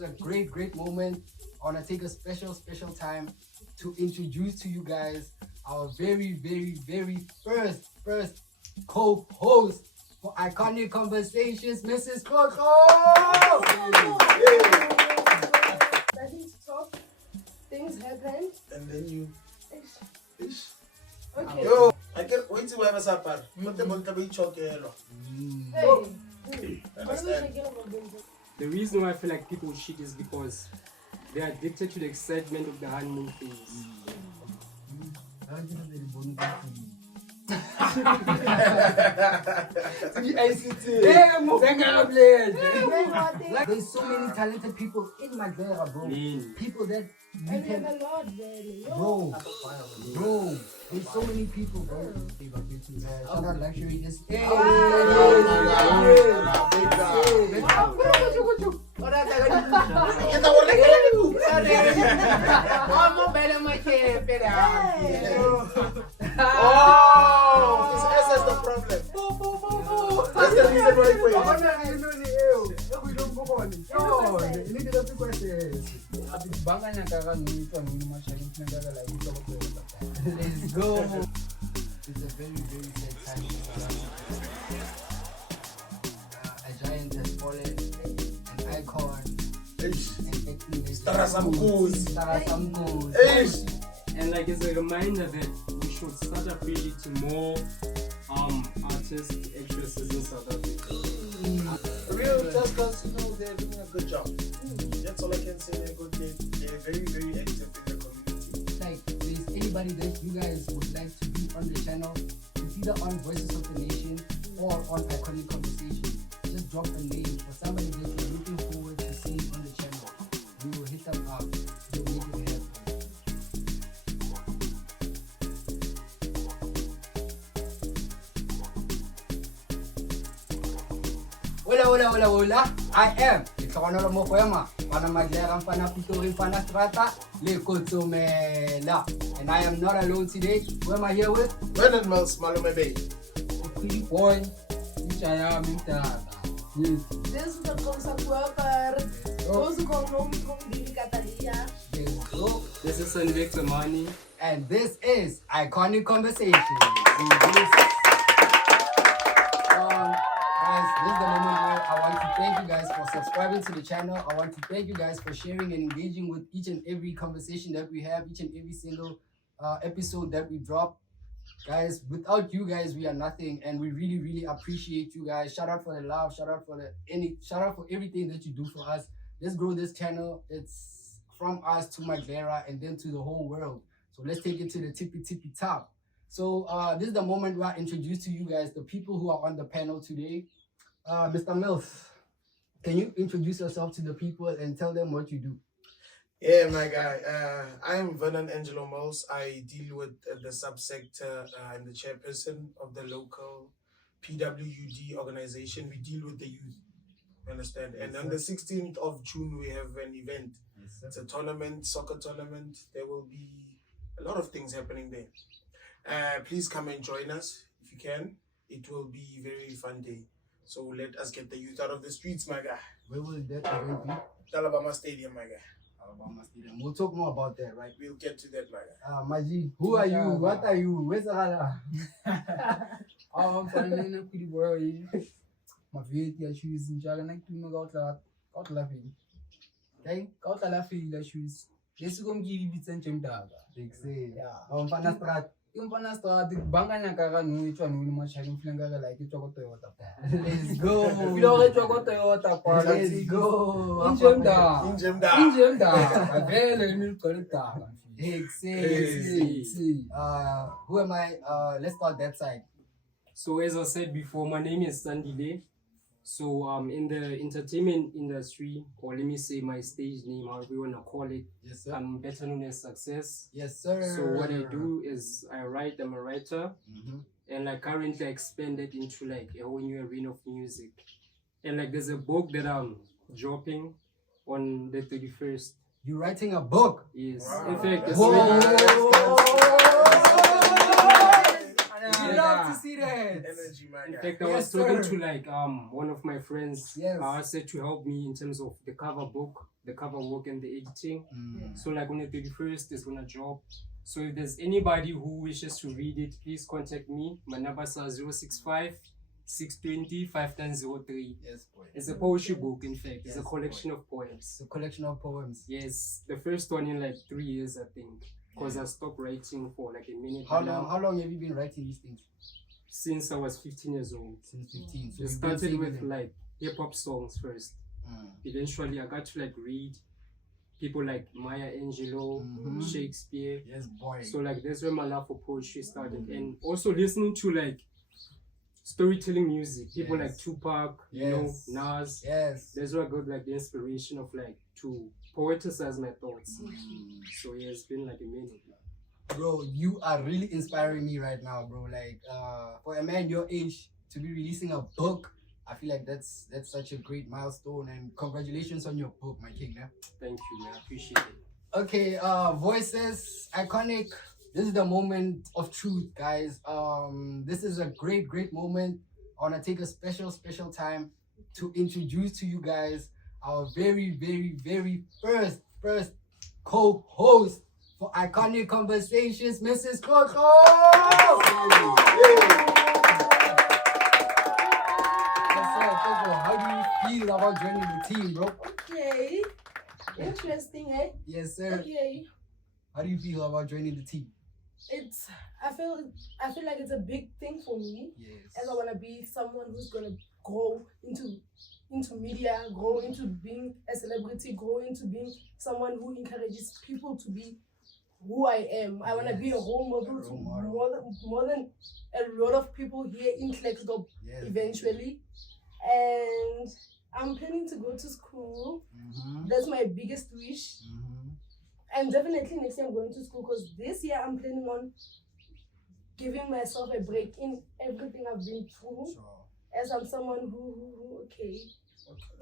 is a great moment. I want to take a special time to introduce to you guys our very first co-host for Iconic Conversations, Mrs. Tlhogi. Starting to talk, things happened. And then you. Okay. Yo, I can't wait to have a supper. Not about to be chocolate. Hey. Understand? The reason why I feel like people cheat is because they are addicted to the excitement of the honeymoon phase. There's so many talented people in Madeira, bro. People that you And we can, have a lot there. bro. There's so many people, bro. Shout out Luxury SA. Oh, that's the problem. That's the reason why Let's go. It's a very sad time in South Africa. A giant has fallen, an icon, an acting And like as a reminder that we should start appreciating more artists, actresses in South Africa. Real Tuskers, they're doing a good job. That's all I can say. They're very active in the community. Like, if there's anybody that you guys would like to be on the channel, it's either on Voices of the Nation or on Iconic Conversation. Just drop a name for somebody that you're looking forward to seeing on the channel. We will hit them up. We'll make it happen. Hola. I am Tlhogi mo Mokwema, Pana Madeira, Pana Pitori, Pana Strata, Le Kotsomela. And I am not alone today. Who am I here with? Brennan Mills, Malume Bay. Pretty boy, which I am in This is the concept worker. Those who come home from the Catalia. Let's go. This is Victor Money. And this is Iconic Conversation. Guys, this is the moment where I want to thank you guys for subscribing to the channel. I want to thank you guys for sharing and engaging with each and every conversation that we have, each and every single episode that we drop. Guys, without you guys, we are nothing, and we really appreciate you guys. Shout out for the love, shout out for everything that you do for us. Let's grow this channel. It's from us to Madeira and then to the whole world. So let's take it to the tippy top. So this is the moment where I introduce to you guys the people who are on the panel today. Mr. Mills, can you introduce yourself to the people and tell them what you do? Yeah, my guy. I'm Vernon Angelo Mills. I deal with the subsector. I'm the chairperson of the local PWUD organization. We deal with the youth. You understand? And on the 16th of June, we have an event. It's a tournament, soccer tournament. There will be a lot of things happening there. Please come and join us if you can. It will be a very fun day. So let us get the youth out of the streets, my guy. Where will that event be? Alabama Stadium, my guy. Alabama Stadium. We'll talk more about that, right? We'll get to that, my guy. Maji, who are you? What are you? Where's Ala? I'm from a pretty boy. My video shoes in Jagana to got laughing. Okay? Got laughing the shoes. This is going to give you bits and jam dog. Exes. Yeah. Panastrat. Yung panastrat, bangan nakakano ito ano yung mga sharing flang like ito ko Toyota. Let's go. Pilo ko Toyota pa. Let's go. Injem da. Avele milk kolita. Exes. Who am I? Let's start that side. So as I said before, my name is Sandile. So in the entertainment industry, or let me say my stage name, however you want to call it, Yes, sir. I'm better known as Success. Yes, sir. So what I do is I write, I'm a writer, and like currently I expanded into like a whole new arena of music. And like there's a book that I'm dropping on the 31st. You writing a book? Yes. Wow. In fact, it's We love to see that. Energy, my in guy. fact, I was talking to like one of my friends. Yes. Said to help me in terms of the cover book the cover work and the editing. Mm. So like on the 31st is gonna drop. So if there's anybody who wishes to read it, please contact me. My number is 065 620 5903. Yes, boy. It's a poetry book, in fact. It's Yes, a collection of poems. It's a collection of poems. Yes, the first one in like 3 years, I think. Because I stopped writing for like a minute. How now. long have you been writing these things? Since I was 15 years old. Since 15. So I you've been started with saving them. like hip-hop songs first. Mm. Eventually I got to like read people like Maya Angelou, Mhm. Shakespeare. Yes, boy. So like that's where my love for poetry started. And also listening to like storytelling music, people Yes. like Tupac, Yes. you know, Nas. Yes. That's where I got like the inspiration of like to poeticize my thoughts. Mm. So yeah, it's been like a minute. Bro, you are really inspiring me right now, bro. Like, for a man your age to be releasing a book, I feel like that's such a great milestone. And congratulations on your book, my king. Yeah? Thank you, man. I appreciate it. Okay, voices, iconic. This is the moment of truth, guys. This is a great moment. I wanna take a special time to introduce to you guys our very first co-host for Iconic Conversations, Mrs. Tlhogi. How do you feel about joining the team, bro? Okay. Interesting, eh? Yes, sir. Okay. How do you feel about joining the team? I feel like it's a big thing for me. Yes. As I wanna be someone who's gonna grow into media, grow into being a celebrity, grow into being someone who encourages people to be who I am. I wanna be a role model to more than a lot of people here in Klerksdorp Yes. eventually. And I'm planning to go to school. Mm-hmm. That's my biggest wish. Mm-hmm. And definitely next year I'm going to school because this year I'm planning on giving myself a break in everything I've been through. Sure. As I'm someone who okay. Yes.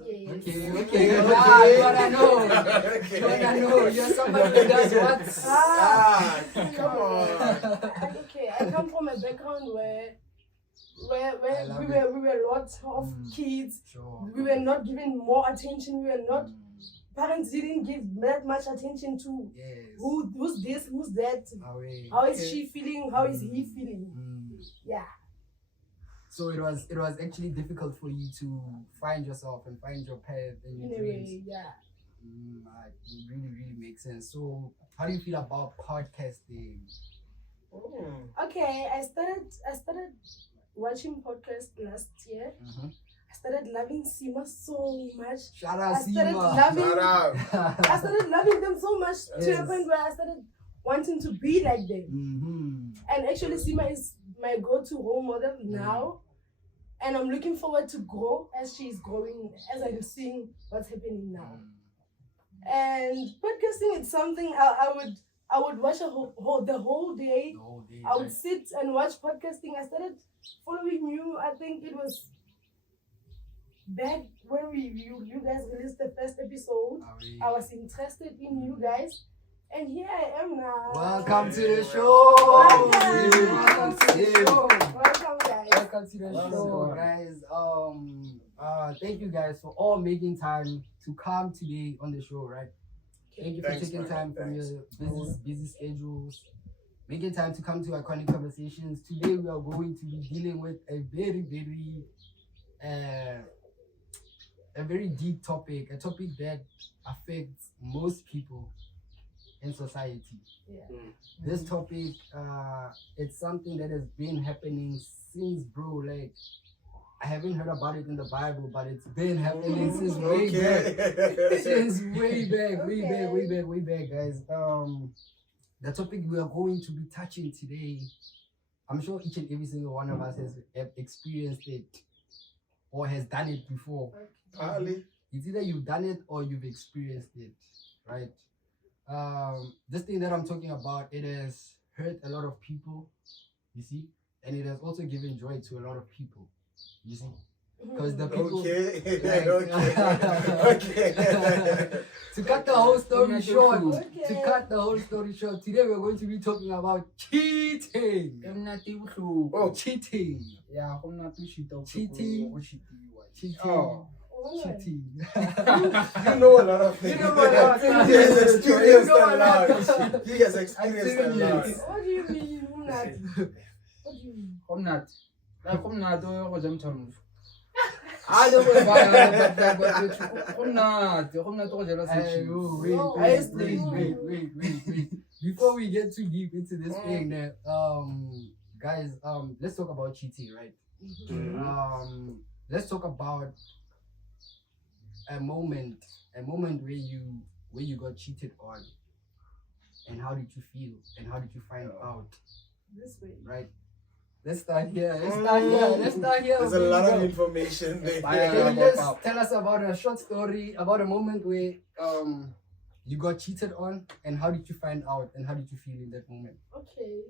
Okay. You wanna know. Okay. You wanna know. You're somebody who does what? Come on. Okay, I come from a background where I love we were lots of kids. Sure. We were not given more attention. We were not. Parents didn't give that much attention to Yes. who's this, who's that, Away. how is she feeling, how is he feeling. Yeah. So it was actually difficult for you to find yourself and find your path and your In a dreams. way, yeah. It really makes sense. So how do you feel about podcasting? Okay, I started watching podcasts last year. Mm-hmm. I started loving Sima so much. Shout I out started Sima. I started loving them so much to Yes. a point where I started wanting to be like them. Mm-hmm. And actually Sima is my go-to role model now. And I'm looking forward to grow as she's growing, as I'm seeing what's happening now. And podcasting is something I would watch the whole day. The whole day. I would sit and watch podcasting. I started following you. I think it was back when you guys released the first episode. I was interested in you guys, and here I am now. Welcome to the show. Welcome. Welcome to the show. Welcome, guys. Welcome to the show, guys. Thank you guys for all making time to come today on the show, right? Thank you for Thanks, taking man. time from Thanks. your busy schedules, making time to come to Iconic Conversations. Today we are going to be dealing with a very deep topic, a topic that affects most people in society. Yeah. This topic, it's something that has been happening since, bro, like, I haven't heard about it in the Bible, but it's been happening since way back. Since way back, guys. The topic we are going to be touching today, I'm sure each and every single one of us has experienced it or has done it before. It's either you've done it or you've experienced it, right? This thing that I'm talking about, it has hurt a lot of people, you see, and it has also given joy to a lot of people, you see. Because the people, to cut the whole story short, today we're going to be talking about cheating. Oh. Cheating. Yeah, I'm not too shit out. Cheating. Oh. cheating. You know a lot of things. You know a lot of things. He has experienced You know a a lot of lot. shit. He has experienced a lot. What do you mean? What do you mean? Komnat. Like komnat o go jam I don't know why, but komnat o go jela Hey, section. oh, wait. Before we get too deep into this thing, guys, let's talk about cheating, right? Let's talk about a moment where you got cheated on, and how did you feel, and how did you find out, This way. right? Let's start here. Let's start here. There's a lot of information there. Can you just tell us about a short story about a moment where you got cheated on, and how did you find out, and how did you feel in that moment? Okay.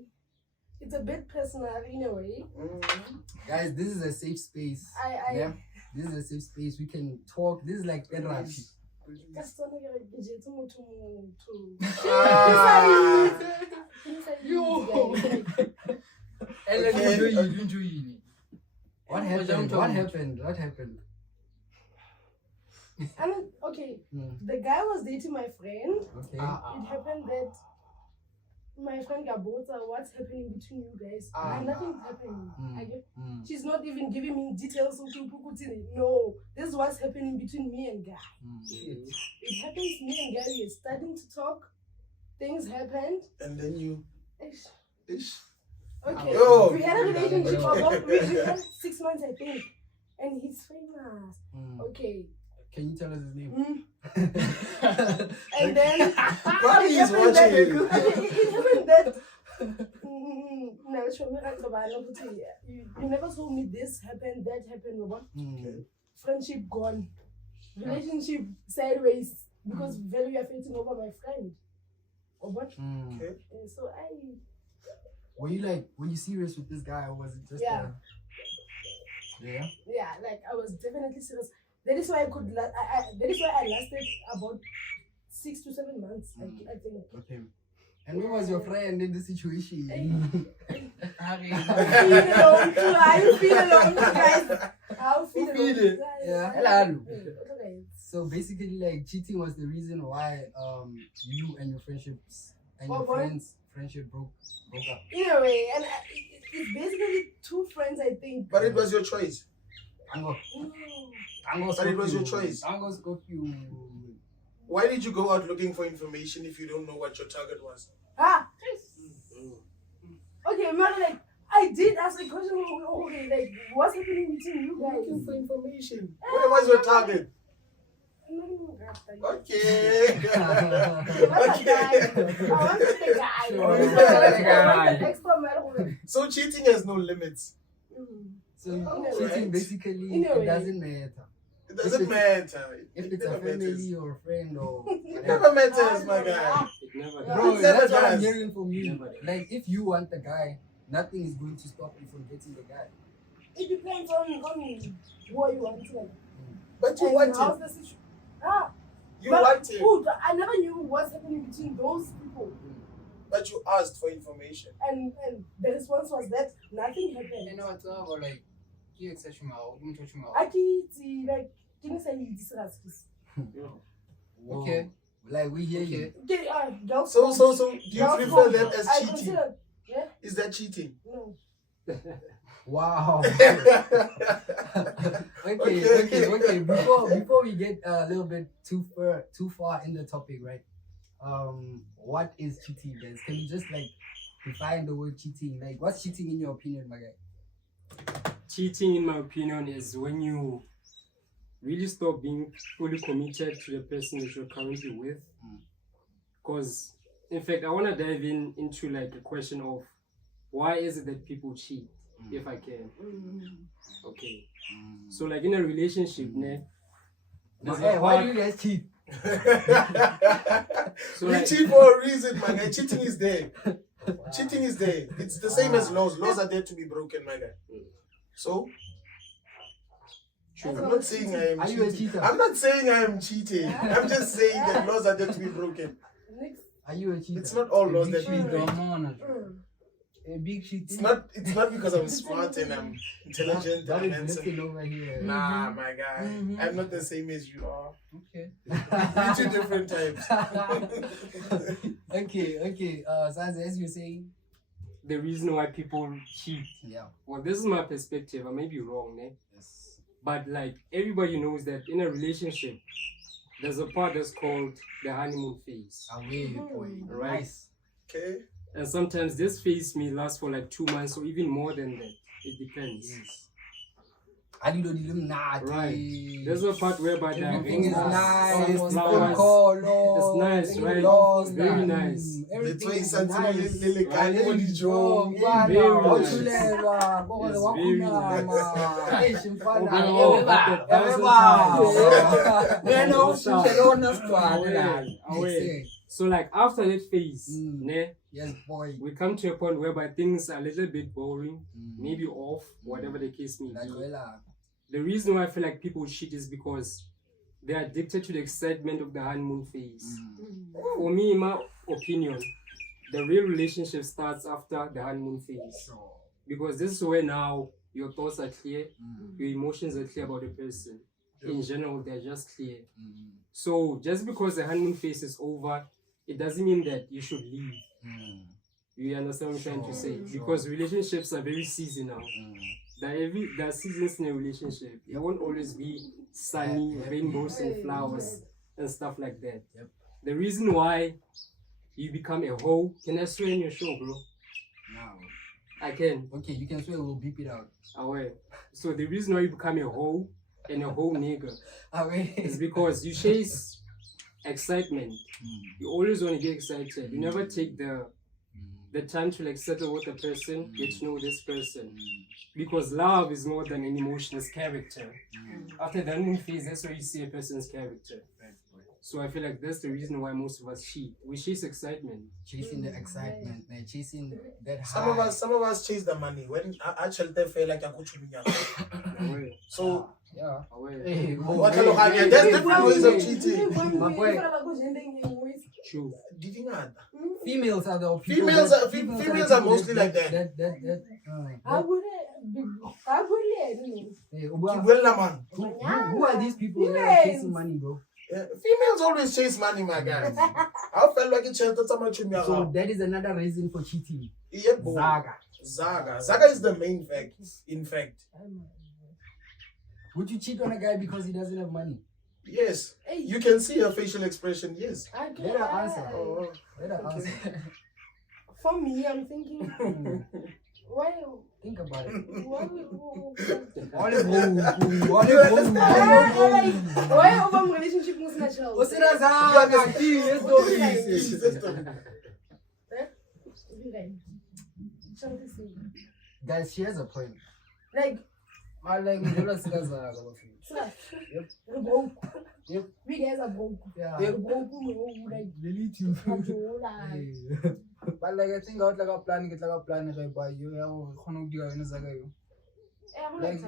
It's a bit personal in a way. Guys, this is a safe space. Yeah, this is a safe space. We can talk. This is like therapy. What happened? I mean, okay, the guy was dating my friend. Okay. It happened that my friend got both. What's happening between you guys? Nothing's happening. She's not even giving me details. No, this is what's happening between me and guy. It happens. Me and guy, we are starting to talk. Things happened. And then you. Okay. Yo. We had a relationship about we had 6 months, I think, and he's famous. Okay. Can you tell us his name? And then Probably he's watching you. it happened that you never told me this happened, that happened. What? Friendship gone, relationship sideways because value affecting over my friend. Or what? Okay. So were you serious with this guy, or was it just yeah, like I was definitely serious. That is why that is why I lasted about 6 to 7 months. I think. Okay. And who was your friend in the situation? I feel alone too. I feel alone, guys. I feel alone. Yeah. Okay. So basically, like, cheating was the reason why you and your friendships and your What? friends' friendship broke up. In a way, and it's basically 2 friends, I think. But it was your choice. But it was your choice. You. Why did you go out looking for information if you don't know what your target was? Okay, man, like I did ask a question. Okay, like what's happening between you guys? Looking for information. What was your target? Okay. So cheating has no limits. So cheating basically In a it way. doesn't matter. It doesn't matter. If it's a never family matters. or a friend or It never matters, my guy. It never bro, It never that's what I'm does. hearing from you. Never does. Like, if you want the guy, nothing is going to stop you from getting the guy. It depends on what you want to like. But you And want how's it. the situation? You But want it. food, I never knew what's happening between those people. But you asked for information. And the response was that nothing happened. You know what's up, or like, you accept him out, you touch him out. Like, can you say this? Whoa. Okay. Like, we hear you. Okay, girls. So do you girls prefer go- that as I cheating? consider, yeah, Is that cheating? no. Wow. Okay. Okay. Before we get a little bit too far in the topic, right? What is cheating, guys? Can you just like define the word cheating? Like, what's cheating in your opinion, my guy? Cheating, in my opinion, is when you really stop being fully committed to the person that you're currently with. Because, in fact, I want to dive into like a question of why is it that people cheat, if I can. Okay. So, like in a relationship, there's a Hey, why part- do you guys cheat? So, We like, cheat for a reason, my guy. Cheating is there. Cheating is there. It's the same as laws. Laws are there to be broken, my guy. So, I'm not saying I am Are you a cheating. cheater? I'm not saying I am cheating. I'm just saying that laws are there to be broken. Next. Are you a cheater? It's not all laws that we Cheat, break. don't know. A big shit. It's not because I'm smart and I'm intelligent That and is handsome. listen over here. Nah, my guy. I'm not the same as you are. Okay. We're two different types. Okay. Sanz, as you're saying, The reason why people cheat. yeah. Well, this is my perspective. I may be wrong, eh? Yes. But like everybody knows that in a relationship, there's a part that's called the honeymoon phase. Away, boy. Right. Nice. Okay. And sometimes this phase may last for like 2 months or even more than that. It depends. Yes. I don't know. Right. There's a part whereby the Everything is rings, nice. flowers. It's nice, right? Very nice. Everything Let's is wait until nice. Lily can Very only strong. joke. Bana, Very wachulelwa, bokole It's wakhulama. very Eish, mfana, Oh, eba, but the eba. Wena Oh, ushilona sibhale. away. So like after that phase, ne, Yes, boy. we come to a point whereby things are a little bit boring, Mm. maybe off, whatever the case may Like, be. wela. The reason why I feel like people cheat is because they're addicted to the excitement of the honeymoon phase. For me, in my opinion, the real relationship starts after the honeymoon phase. Because this is where now your thoughts are clear, your emotions are clear about the person. In general, they're just clear. So just because the honeymoon phase is over, it doesn't mean that you should leave. You understand what I'm trying to say? Because relationships are very seasonal. There are seasons in a relationship. It won't always be sunny, rainbows and flowers and stuff like that. Yep. The reason why you become a hoe, can I swear in your show, bro? Now. I can. Okay, you can swear, we'll beep it out. Away. So the reason why you become a hoe and a hoe nigga Away. is because you chase excitement. You always want to get excited. You never take the time to like settle with a person, get to know this person. Because love is more than an emotion, it's character. After the honeymoon phase, that's where you see a person's character. So I feel like that's the reason why most of us cheat. We chase excitement. Chasing the excitement, man. Chasing that high. Some of us chase the money. When I actually feel like I could Away. So Yeah. Away. Hey, there's different ways of cheating. My boy. True. Did you not? Females are the Females are mostly like that. Hey, Well, man. who are these people that are chasing money, bro? Females always chase money, my guy. I felt like it's so much. So that is another reason for cheating. Yeah, boy. Zaga is the main fact. In fact, Would you cheat on a guy because he doesn't have money? yes. You can see her facial expression. Yes. Better answer. Oh, Better answer. For me, I'm thinking, why? Think about it. Why Why over relationship was natural? Guys, she has a point. Like, I like we're broke. Yep. We guys are broke. Yeah. We're broke. Like, Really too. But like I think out like a plan, get like a plan if I buy you. like,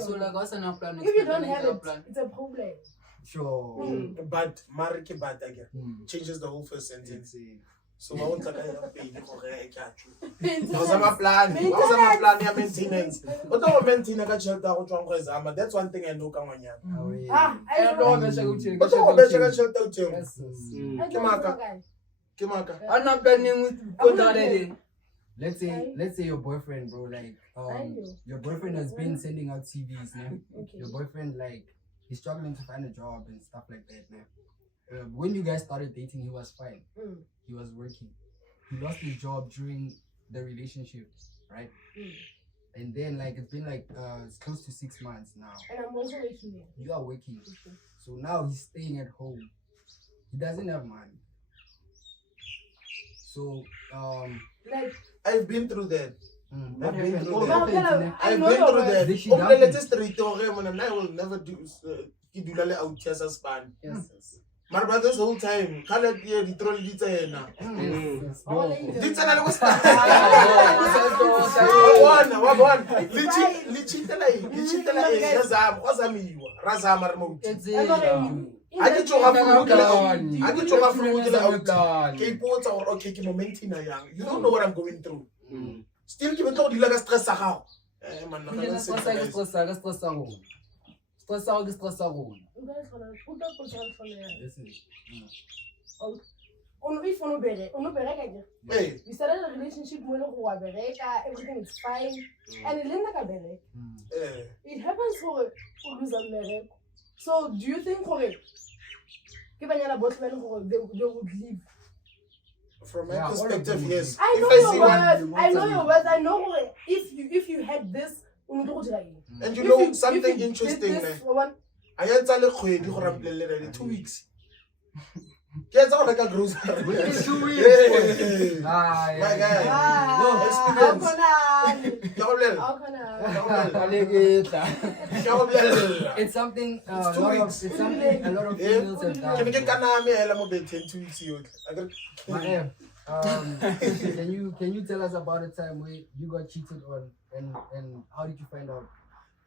So like what's an plan? if you don't have it, it's a problem. Sure. but Marike but again changes the whole first sentence. So I want to pay How's my plan? How's my plan? Yeah, maintenance. But don't maintain a shelter. That's one thing I know. Come on, yeah. I don't know. But don't bet you shelter. Kimaka. I'm not planning with put already. Let's say your boyfriend, bro, like your boyfriend has been sending out CVs, man. Okay. Your boyfriend, like, he's struggling to find a job and stuff like that, man. When you guys started dating, he was fine. He was working. He lost his job during the relationship, right? And then like it's been like it's close to 6 months now. And I'm also working. You are working. So now he's staying at home. He doesn't have money. So Like, I've been through that. what happened? Oh, What happened? I've been through that. Did she Oh, dump let's you? straight and I will never do out here span. Yes. My brother's whole time, colored here, the troll did all they do. Did I was Razam, I get your half plan. I get your half plan. okay, ports or okay, momentum young. You don't know what I'm going through. Still give it all the like stress how. Man, hey, we started a relationship everything is fine, and it didn't like a it happens for lose a marriage. So do you think given both men they would leave? from my perspective, yes. I know your words. I know your words. I know if you had this, and you know something interesting. I had to 2 weeks. Get out like a grocery. 2 weeks. My guy. It's something a lot of females have done. Can you get Kaname 2 weeks? Can you tell us about a time where you got cheated on and how did you find out?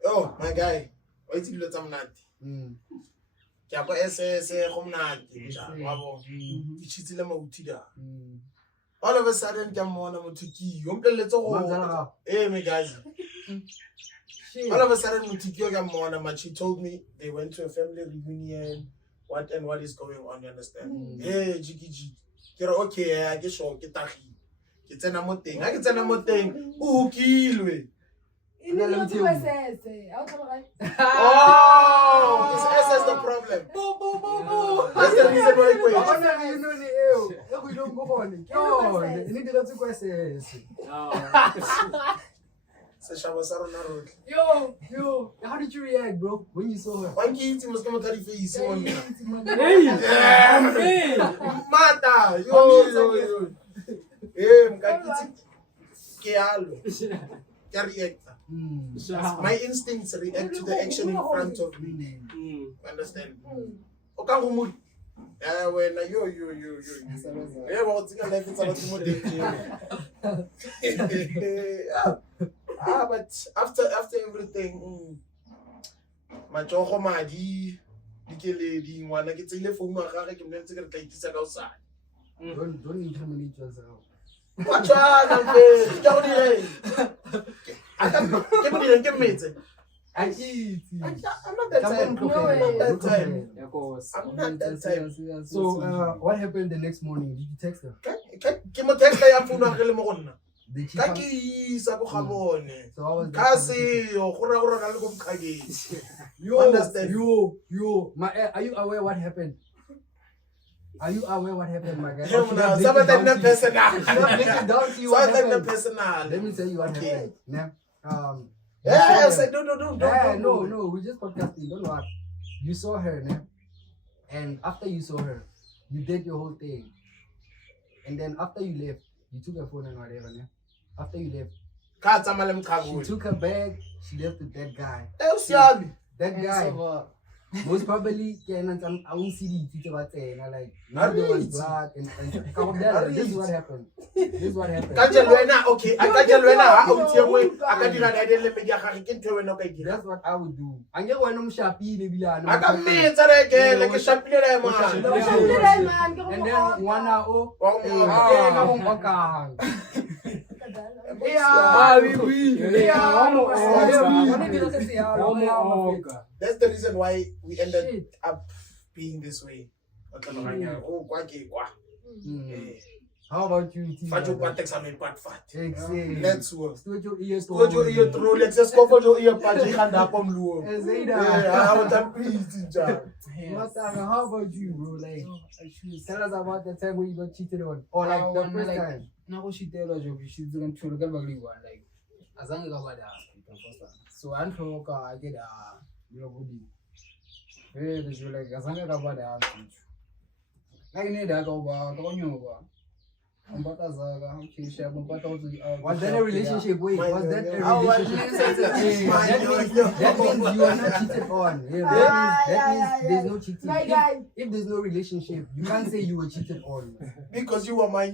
Oh my guy, wait till you let not. All of a sudden, come on, hey, my guys. All of a sudden, she told me they went to a family reunion. What is going on? You understand? Hey, Jiggy. You're okay, I guess you'll get that. It's an ammo thing. I get an ammo thing. Who kill me? Oh, it's SS the problem. That's the reason why Yo, how did you react, bro, when you saw her? One kid was going to face on me. Hey, Mata, yo. My instincts react to the action in front of me. Understand? When you. Yeah, well, but after everything, my choco madi, lady, one like it's a phone, Don't incriminate yourself. What give me it. I'm not that time. I'm not that time. So, what happened the next morning? Did you text her? Give me text. I am phone. Did she come? So how was you understand? Are you aware what happened? Are you aware what happened, my guy? Let me tell you what happened. Yeah. Yes, I don't. No, we just podcasting. Don't worry. You saw her, né? And after you saw her, you did your whole thing. And then after you left, you took her phone and whatever, né? After you left, she took her bag, she left with that guy. That guy. Most probably, I won't see the teacher like, now there was blood and this is what happened. Okay, I that's what I would do. I get one of Shapi, maybe I like a champagne, and then 1 hour, that's the reason why we ended up being this way. How about you? Let's work. Let's go for your ear patch. How about you, bro? Like, tell us about the time when you got cheated on, or like the first time. Now she tell us she's going to get like as long as so I don't I get body. Like as long as like need that go Was that a relationship? Wait, was that a relationship? That means you are not cheated on. That means there's no cheating. If there's no relationship, you can't say you were cheated on. Because you were my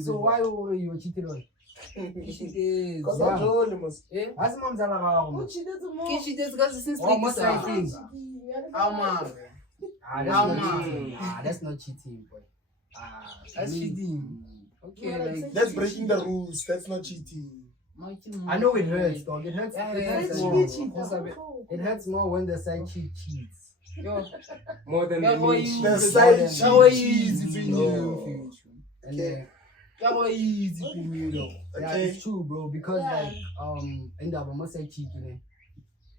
So why were you cheated on? Cheated. Because Yeah. I'm jolly, mos. Eh? What's mom's all Who cheated more? Ke cheated because since Oh, most like likely. That's not cheating, boy. That's cheating. Okay, Yeah, like That's breaking the rules. That's not cheating. I know it hurts, dog. It hurts. Yeah, It yeah, hurts yeah. more. Cheat. It hurts more when the side cheat cheats. Yo, More than yeah, the boy, main you- cheat. The More side than- cheat. that way easy for No. you. And Okay. That way easy for you though. yeah, Okay. it's true, bro. Because Yeah. like in the almost say cheating,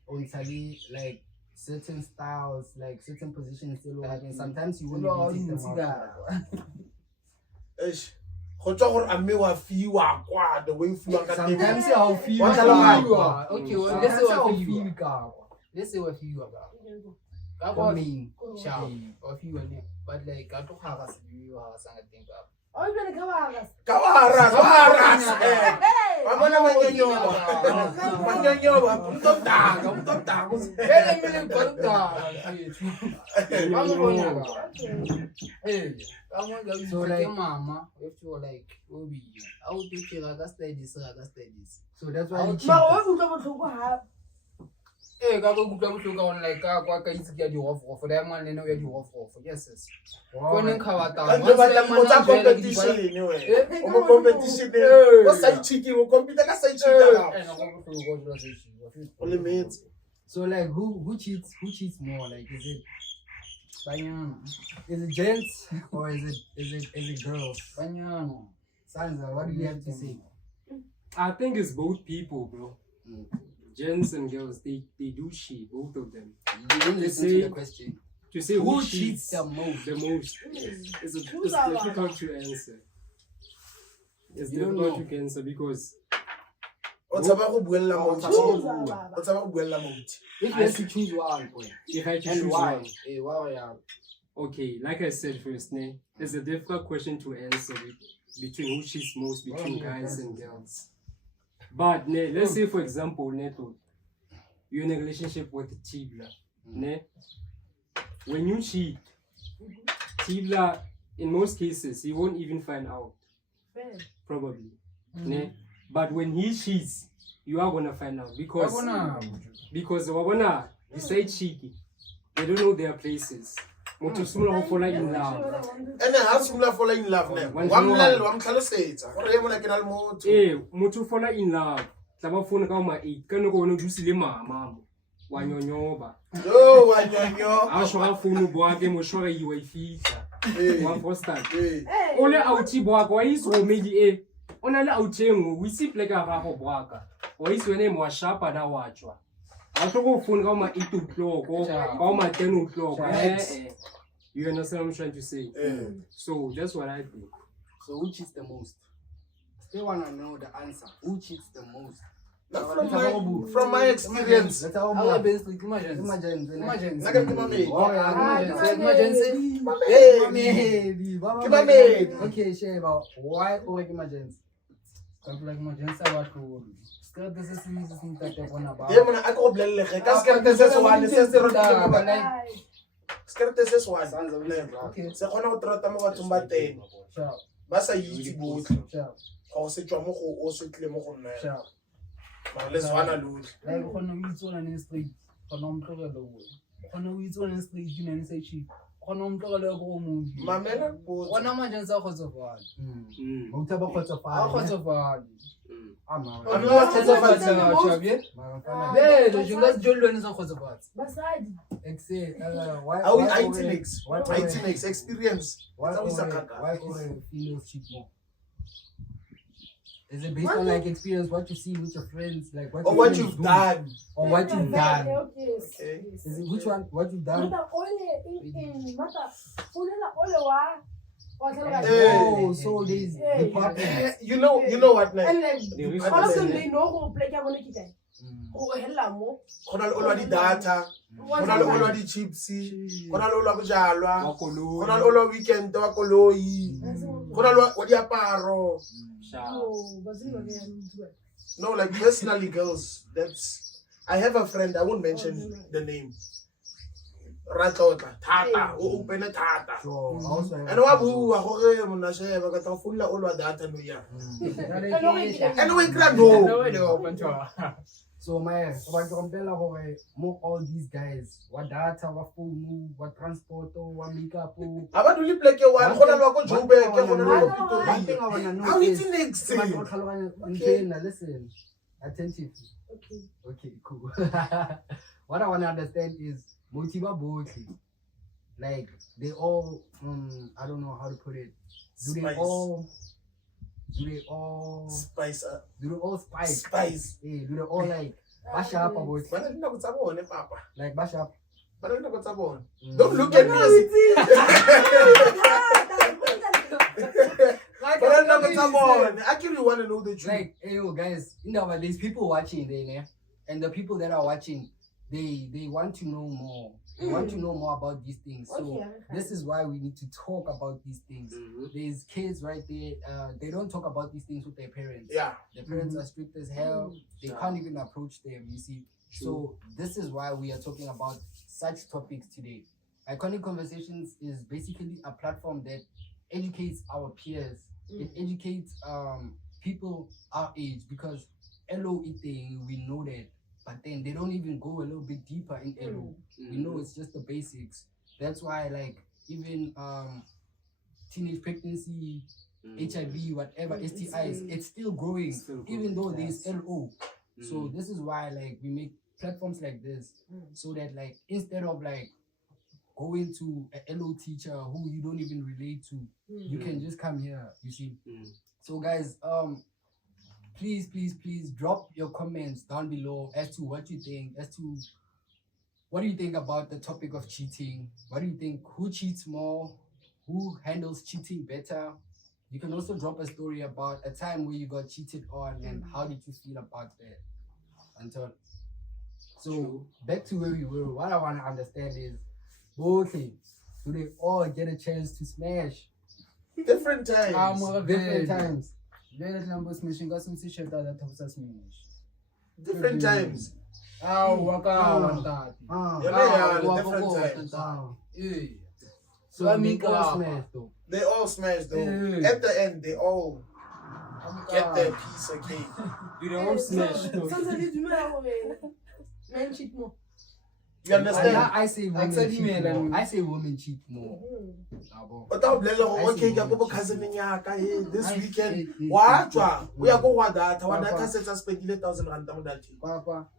on Sally like certain styles, like certain positions, still and sometimes you won't even take them out. Eish. Go tswa gore a mme wa fiwa kwa the way you feel ka teng. Sometimes how feel. Wa tlhaloganya. Okay, well, Sometimes let's say how what feel you ka. Let's say what you about. I That mean, sharp. Or you but like I don't have a you are something think up. Oh, you're gonna come out. Ka wa ra. Hey! Wa bona manyonyoba. Manyonyoba. Mtotaka. Hey, me look good Hey, I want to So, like like- mama, if you like, Obi, I would take care of that this. so that's why you cheat. Ma, what would you go have? Hey, go on like ka itse ke di off for them man no ya di off. Yes. Go neng khawata. Ka ntse batla go tsa competition we. Eh? O mo competition e. Eh. O side cheating, o compete ka side cheating. O limit. So like who cheats more? Like is it Banyana. gents or is it girls? Banyana. Sansa, what do you have to say? I think it's both people, bro. Mm. Gents and girls, they do cheat, both of them. You didn't listen to the question. To say Who who cheats cheats the most? the most Who's it's our difficult to answer. It's You don't difficult know. to answer because O tshaba go buella mo. Choose O our tshaba go buella mo. If you have to choose one, boy. if I had to And choose why? one, Why? Yeah. okay, like I said first, ne, it's a difficult question to answer between who cheats most between guys and girls. But ne, let's say for example, Neto, you're in a relationship with Tibla. Ne? When you cheat, Tibla, in most cases, he won't even find out. Probably. Ne? But when he cheats, you are gonna find out because wabona you say cheeky. They don't know their places. Motho simola go fall in love. Ene ha simula fall in love ne. Wa mlelo wa mtlhalosetsa gore ye mona ke na le motho. Motho fall in love. Tla ba phone ka ma 8 ka no go no dusile mama mo. Wa nyonyoba. Yo wa nyonyo. A shwa phone bo ake mo shwa yi wa fitla. Wa foster. Eh. Ole auti bo aka wa iso medi ona le auteng we see pleka ga go boaka. Wa iso ene mo shapa da wa tswa. I should go phone my 8 o'clock or my 10 o'clock. You understand what I'm trying to say? So that's what I think. So who cheats the most? They wanna know the answer. Who cheats the most? From my experience. Let's have Our a best emergency. Emergency. Naka ke mamedi. Ke mamedi. Okay, share about why emergency. Like emergency about to. Skirt this is something that they want about. Ye mona a go blelle ge ka skerte se se wane se se rotile mo bana. Skerte se se wane. Okay. Se kgona go trata mo bathong ba teng. Sure. Ba sa itse botlhe. Sure. Go se tswa mo go o se tle mo go nna. Sure. Ba le zwana lotlhe. Like khona o itsona ne street. Khona umtlogelo wo. Khona o itsona ne street you ne say cheap. Khona umtlogelo go mo. Mamela bo. Khona emergency a khotsofala. Motho ba A khotsofala. Ama. Ano wa khotsofala Chabie. Le le jinga jollo ne sa khotsofala. Basadi. Exes. Why? Are we IT next experience? Why females cheat more? Is it based on like experience, what you see with your friends, like what Or your what friends you've do? done? Or what you've done? Okay. Is it which one? What you've done? Oh, so there's departments. You know what now? And like, all of them, they know who play Kabone Kita. Oh, hello, Gona le olwa di data, gona le olwa di chips, gona le olwa go jalwa, gona le olwa weekend wa koloi, gona le wa diaparo. No, like personally girls, that's I have a friend, I won't mention the name. Ratota, Tata, open a Tata. So also And what who are Monashe, but a full all of that and we are. And we can go. So my more all these guys, what data, what phone, what transport, what makeup. I want to live like a one. Hold on, go One thing I wanna know how is is next? okay. Listen, attentive. Okay, cool. What I wanna understand is Motiba Boti. Like they all I don't know how to put it. Do they all Spice up. do they all spice? Spice. Yeah, do they all like bash up about But I didn't know what's on, Papa. like bash up? But I don't know what's on. Don't look at me. Like, But I know what's on. Actually, want to know the truth. like, hey, yo, guys, you know, there's people watching there, yeah? And the people that are watching, they want to know more. They want to know more about these things. So this is why we need to talk about these things. There's kids right there. They don't talk about these things with their parents. Yeah. Their parents are strict as hell. They can't even approach them. You see. So this is why we are talking about such topics today. Iconic Conversations is basically a platform that educates our peers. It educates people our age, because LO eating, we know that, but then they don't even go a little bit deeper in LO. We know it's just the basics. That's why, like, even teenage pregnancy, HIV, whatever, STIs, it's still growing, even though there's LO. So this is why, like, we make platforms like this, so that, like, instead of like going to a LO teacher who you don't even relate to, you can just come here, you see. So guys, please drop your comments down below as to what you think, what do you think about the topic of cheating. What do you think? Who cheats more? Who handles cheating better? You can also drop a story about a time where you got cheated on and how did you feel about that. Until so back to where we were. What I want to understand is, okay, do they all get a chance to smash? Different times. Different times. Different times. Different times. So they all smash though. They all smash though. At the end, they all get their piece of cake. Do they all smash? Men cheat more. You understand? I say women cheat more. I say women cheat more. But I'll bless okay, cousin this weekend. What? We are going that. What that says I spent 1,000 rand on that.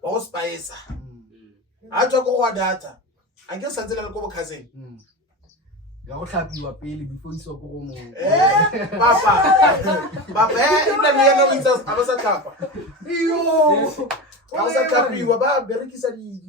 Or spice. I talk about data. I guess until I go cousin. I'll clap you up early before you saw Papa, in the name of Jesus, I was a clapper. I was a clapper. You about Berikis in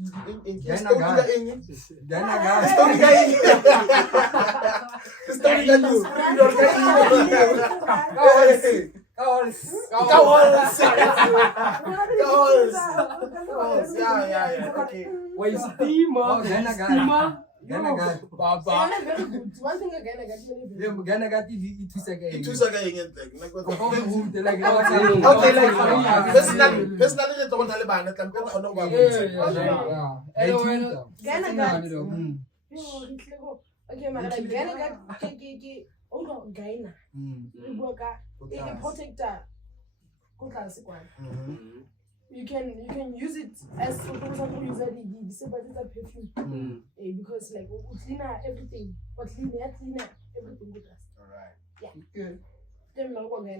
yeah. Okay. Wait, steamer. Ghana got Papa. One thing again, I got you. Ghana got the 2 seconds. 2 seconds. Okay, like personally, the don't have a can go on over. Ghana got. Okay, man, like Ghana got oh no, Ghana. We work a protector. You can use it as, for example, use the perfume. Because like cleaner everything, but cleaner everything with us. Alright. Yeah. Good. Then I'm going to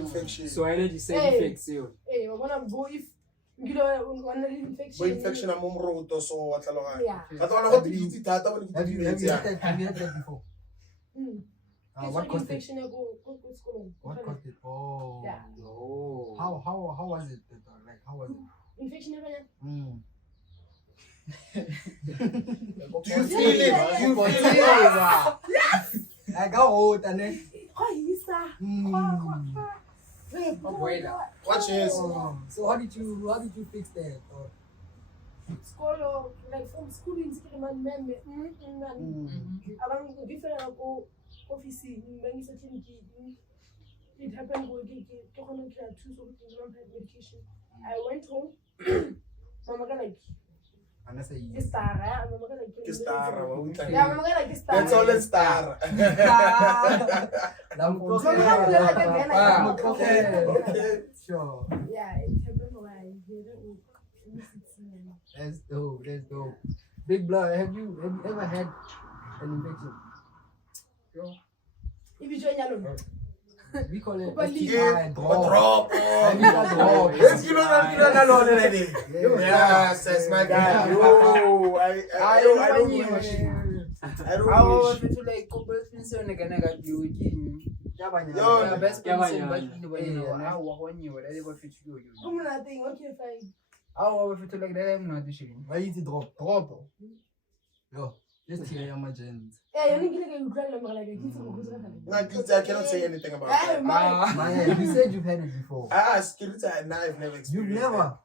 infection. So I need to say infects you. Hey, we're gonna go if you want to infection. Infection I'm road or so what yeah. I don't to eat it. Have you had that before? What caused it? What caused it? Oh. Yeah. No. How was it? Like how was it? Infection Do you feel it? You feel it? Yes. I got old and then. Watch this. So how did you fix that? School like from school in Skiriman men. Office it happened medication. I went home. Mama like And I say Ke star, eh? I'm gonna like Ke star, wa utlwa. Yeah, I'm gonna like star. That's all it's star. Okay. Sure. Yeah, it's happened why That's dope. That's dope. Big Blood, have you ever had an infection? if you join yellow. We call it But STI Drop. drop. Let's give it already. Yes, that's my guy. Yo, I don't wish. to like corporate pension again. I got you. Yo, Best yeah, pension, yeah, but yeah. you know, I want you. That is what fit you. Nothing. Okay, fine. I want to like that. I'm not doing. Why you drop? Drop. Yo, just hear my gens. Yeah, you need to get a like a kid. I cannot say anything about that. Man, you said you've had it before. Skeleton, and I've never experienced You've never.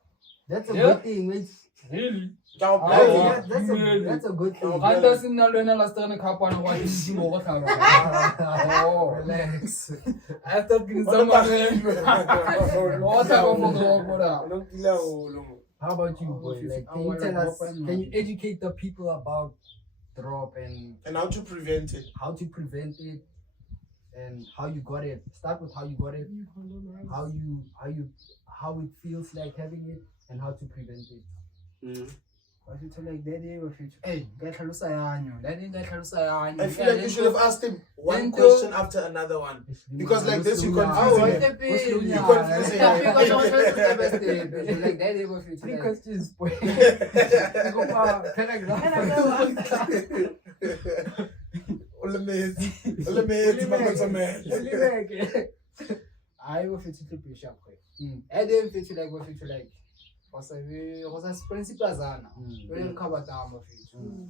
That's a Yeah. good thing, mate. Really? That's a good thing. I doesn't know when I last time I cap on what is more. Oh, relax. I thought in someone what How about you, boy? Like, can you tell us? Can you educate the people about drop and how to prevent it? how to prevent it and how you got it? Start with how you got it, how it feels like having it, and how to prevent it. What you tell like that hey, get her I feel like you should have asked him one question after another one. Because like this, you confuse him. You confuse him. like that Three questions, boy. I will fit to be sharp. I didn't fit like what you like. Was a principal Zana. Very cover down of it.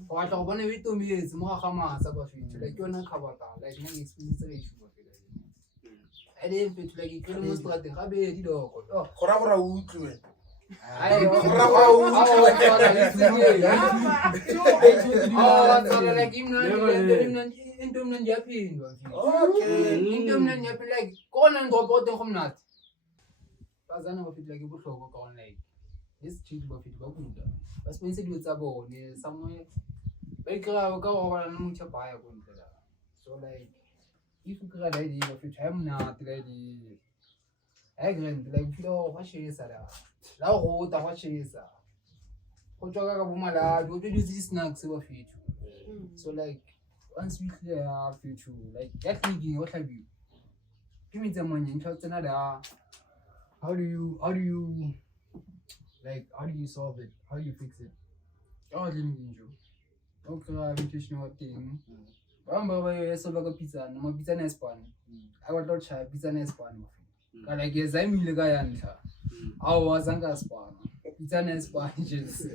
What I want to be to me is more Hamas about it. Like you're not covered down, like many experience issue of it. I didn't fit like you can almost like the habit. Like him into Japan. Okay. Into like go and drop out the home nut. Bazana of it like a bush over like this cheat of it. But when said with Sabo somewhere, Baker go over and much a buyer. So, like, if you got idea of it, I'm not ready. Agreed, like, what she is at that road, what she is at. Kojoga Bumala, you do these snacks over it. So, like, once we clear our future, like, that thinking, what have you? Give me the money, just another. How do you solve it? How do you fix it? Oh, let me enjoy. Okay, I'm teaching you a thing. Remember, so like a pizza, no pizza nice pan. I got not try pizza nice pan. Like, yes, I'm the guy and I was a gas pan. Pizza nice pan, just.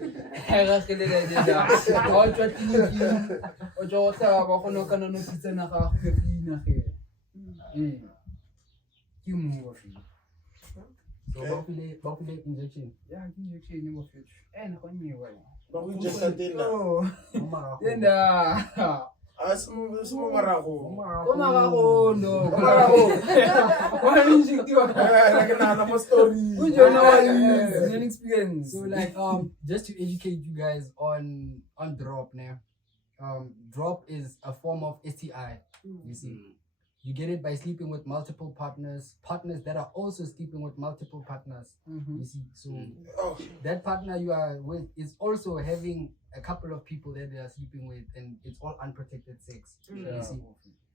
I got the idea. I'll try to you. Or just have a no pizza and a half you move. So, buffalo injection. Yeah, injection in your future. And on you. But we just had dinner. Then, experience. So like just to educate you guys on drop now. Drop is a form of STI. You see. You get it by sleeping with multiple partners that are also sleeping with multiple partners. You see, so that partner you are with is also having a couple of people that they are sleeping with, and it's all unprotected sex. You see,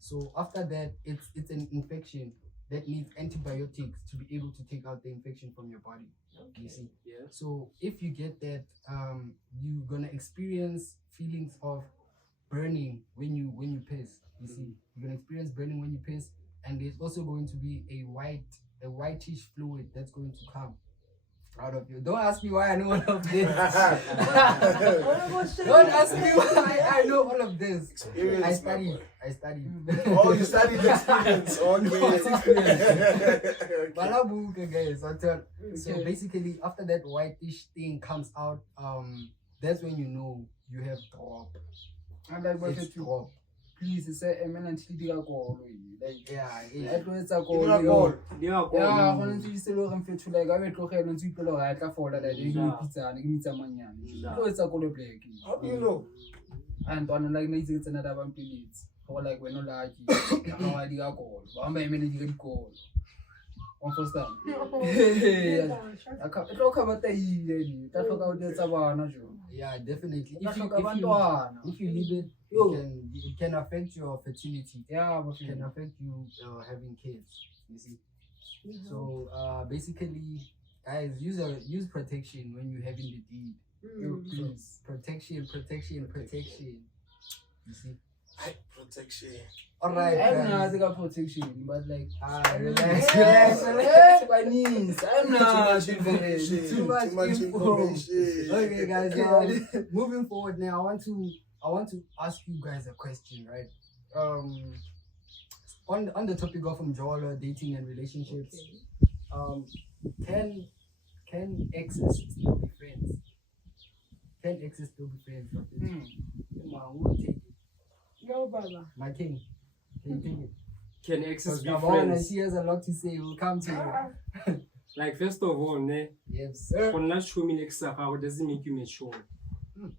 so after that, it's an infection that needs antibiotics to be able to take out the infection from your body. You see, so if you get that, you're gonna experience feelings of burning when you piss. You see, you're gonna experience burning when you piss, and there's also going to be a whitish fluid that's going to come out of you. Don't ask me why I know all of this. Don't ask me why I know all of this. I studied. Oh, you studied the experience. Okay. Balabuka, guys. So basically, after that whitish thing comes out, that's when you know you have drop. And like what It's you drop. please say eminently digakolo like yeah. tlo etsa Give kolo me a call. Di a go. ya go ntse se lo re mfetho like a betlogela ntse ipelo ga tla fola la di pitsana ke mitsa manyane tlo etsa kolo black How do you know? and on like na itse tsena da bampilitsi go like wena lucky no wa digakolo ba mba emele di ka dikolo understand tlo cover taile tla hloka o etsa bana jo Yeah, definitely. tla If you, hloka if you, bantwana if you leave it, Yo. it can affect your fertility. ya ba It can affect you having kids. You see. So basically, guys, use protection when you're having the deed. please Protection. You see. Protection. All right. I'm guys. not got protection, but like Relax. my knees. I'm not Too much info. information. Okay, guys. Moving forward now, I want to ask you guys a question, right? On the topic of Mjola, dating and relationships, can exes still be friends? Can exes still be friends? Come on, who will take it? No, Baba. My king. Can you take it? Can exes be Come on, and friends? she has a lot to say. We'll come to her. Like first of all, ne, Yes, sir. for not showing ex how doesn't make you mature.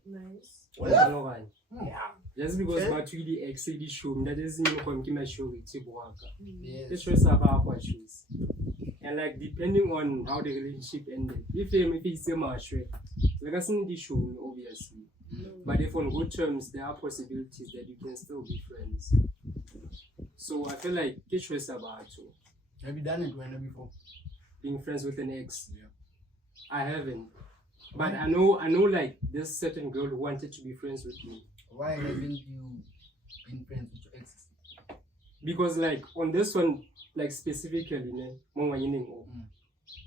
Nice. Yeah. Just because Okay. but you the ex the show that doesn't mean you can maturity boaka. Yes. It shows about what shoes. And like depending on how the relationship ended, if it's a mature, like I said, the show obviously. But if on good terms, there are possibilities that you can still be friends. So I feel like it shows about you Have you done it before? being friends with an ex. Yeah. I haven't. But I know like this certain girl who wanted to be friends with me. Why haven't you been friends with your exes? Because like on this one, like specifically, ne,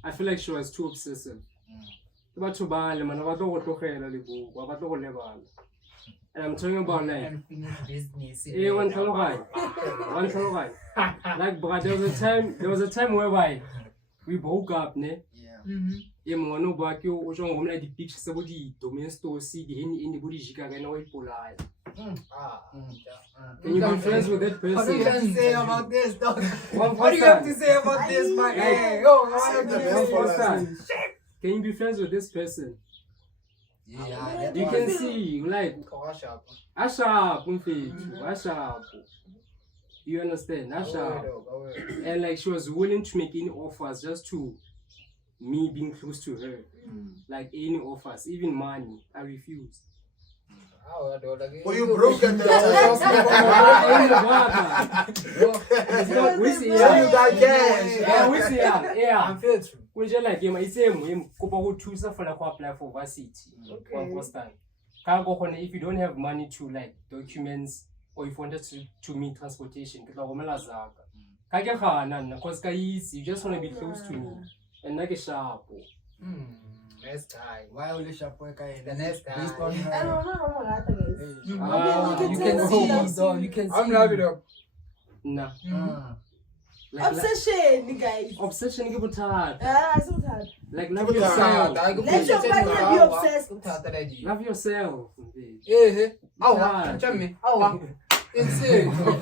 I feel like she was too obsessive. And I'm talking about like Unfinished business. one guy. Like but there was a time whereby we broke up, ne? Yeah. Like the pictures about the domain store, see the anybody jika can know polite. Can you be friends with that What do you have to person? say about this, dog? One What do you have to person. say about this, my Like- hey? Oh, I want to One know. person. Can you be friends with this person? Yeah, You can see like Asha. You understand? Asha. And like she was willing to make any offers just to me being close to her. Like any offers, even money. I refused. Well, you broke at that time. We see, So you got cash. yeah, we see, yeah. I'm faithful. We just like him. I say him. Kopa go choose for like apply for varsity. Okay. First time. Can't go on if you don't have money to like documents or if you wanted to meet transportation. Because you just want to be close to me and like a sharp. Nice guy. Why only Shapoka? The next guy. Based on I don't her. know, guys. You You can can see, see. dog. You can see. I'm loving it. Nah. Ah. Obsession, guys. Obsession ke bothata. I saw that. Like love Ke bothata. yourself. Let your partner be obsessed. Love yourself. Eh, awa, Yeah. chame, awa. Insane. Love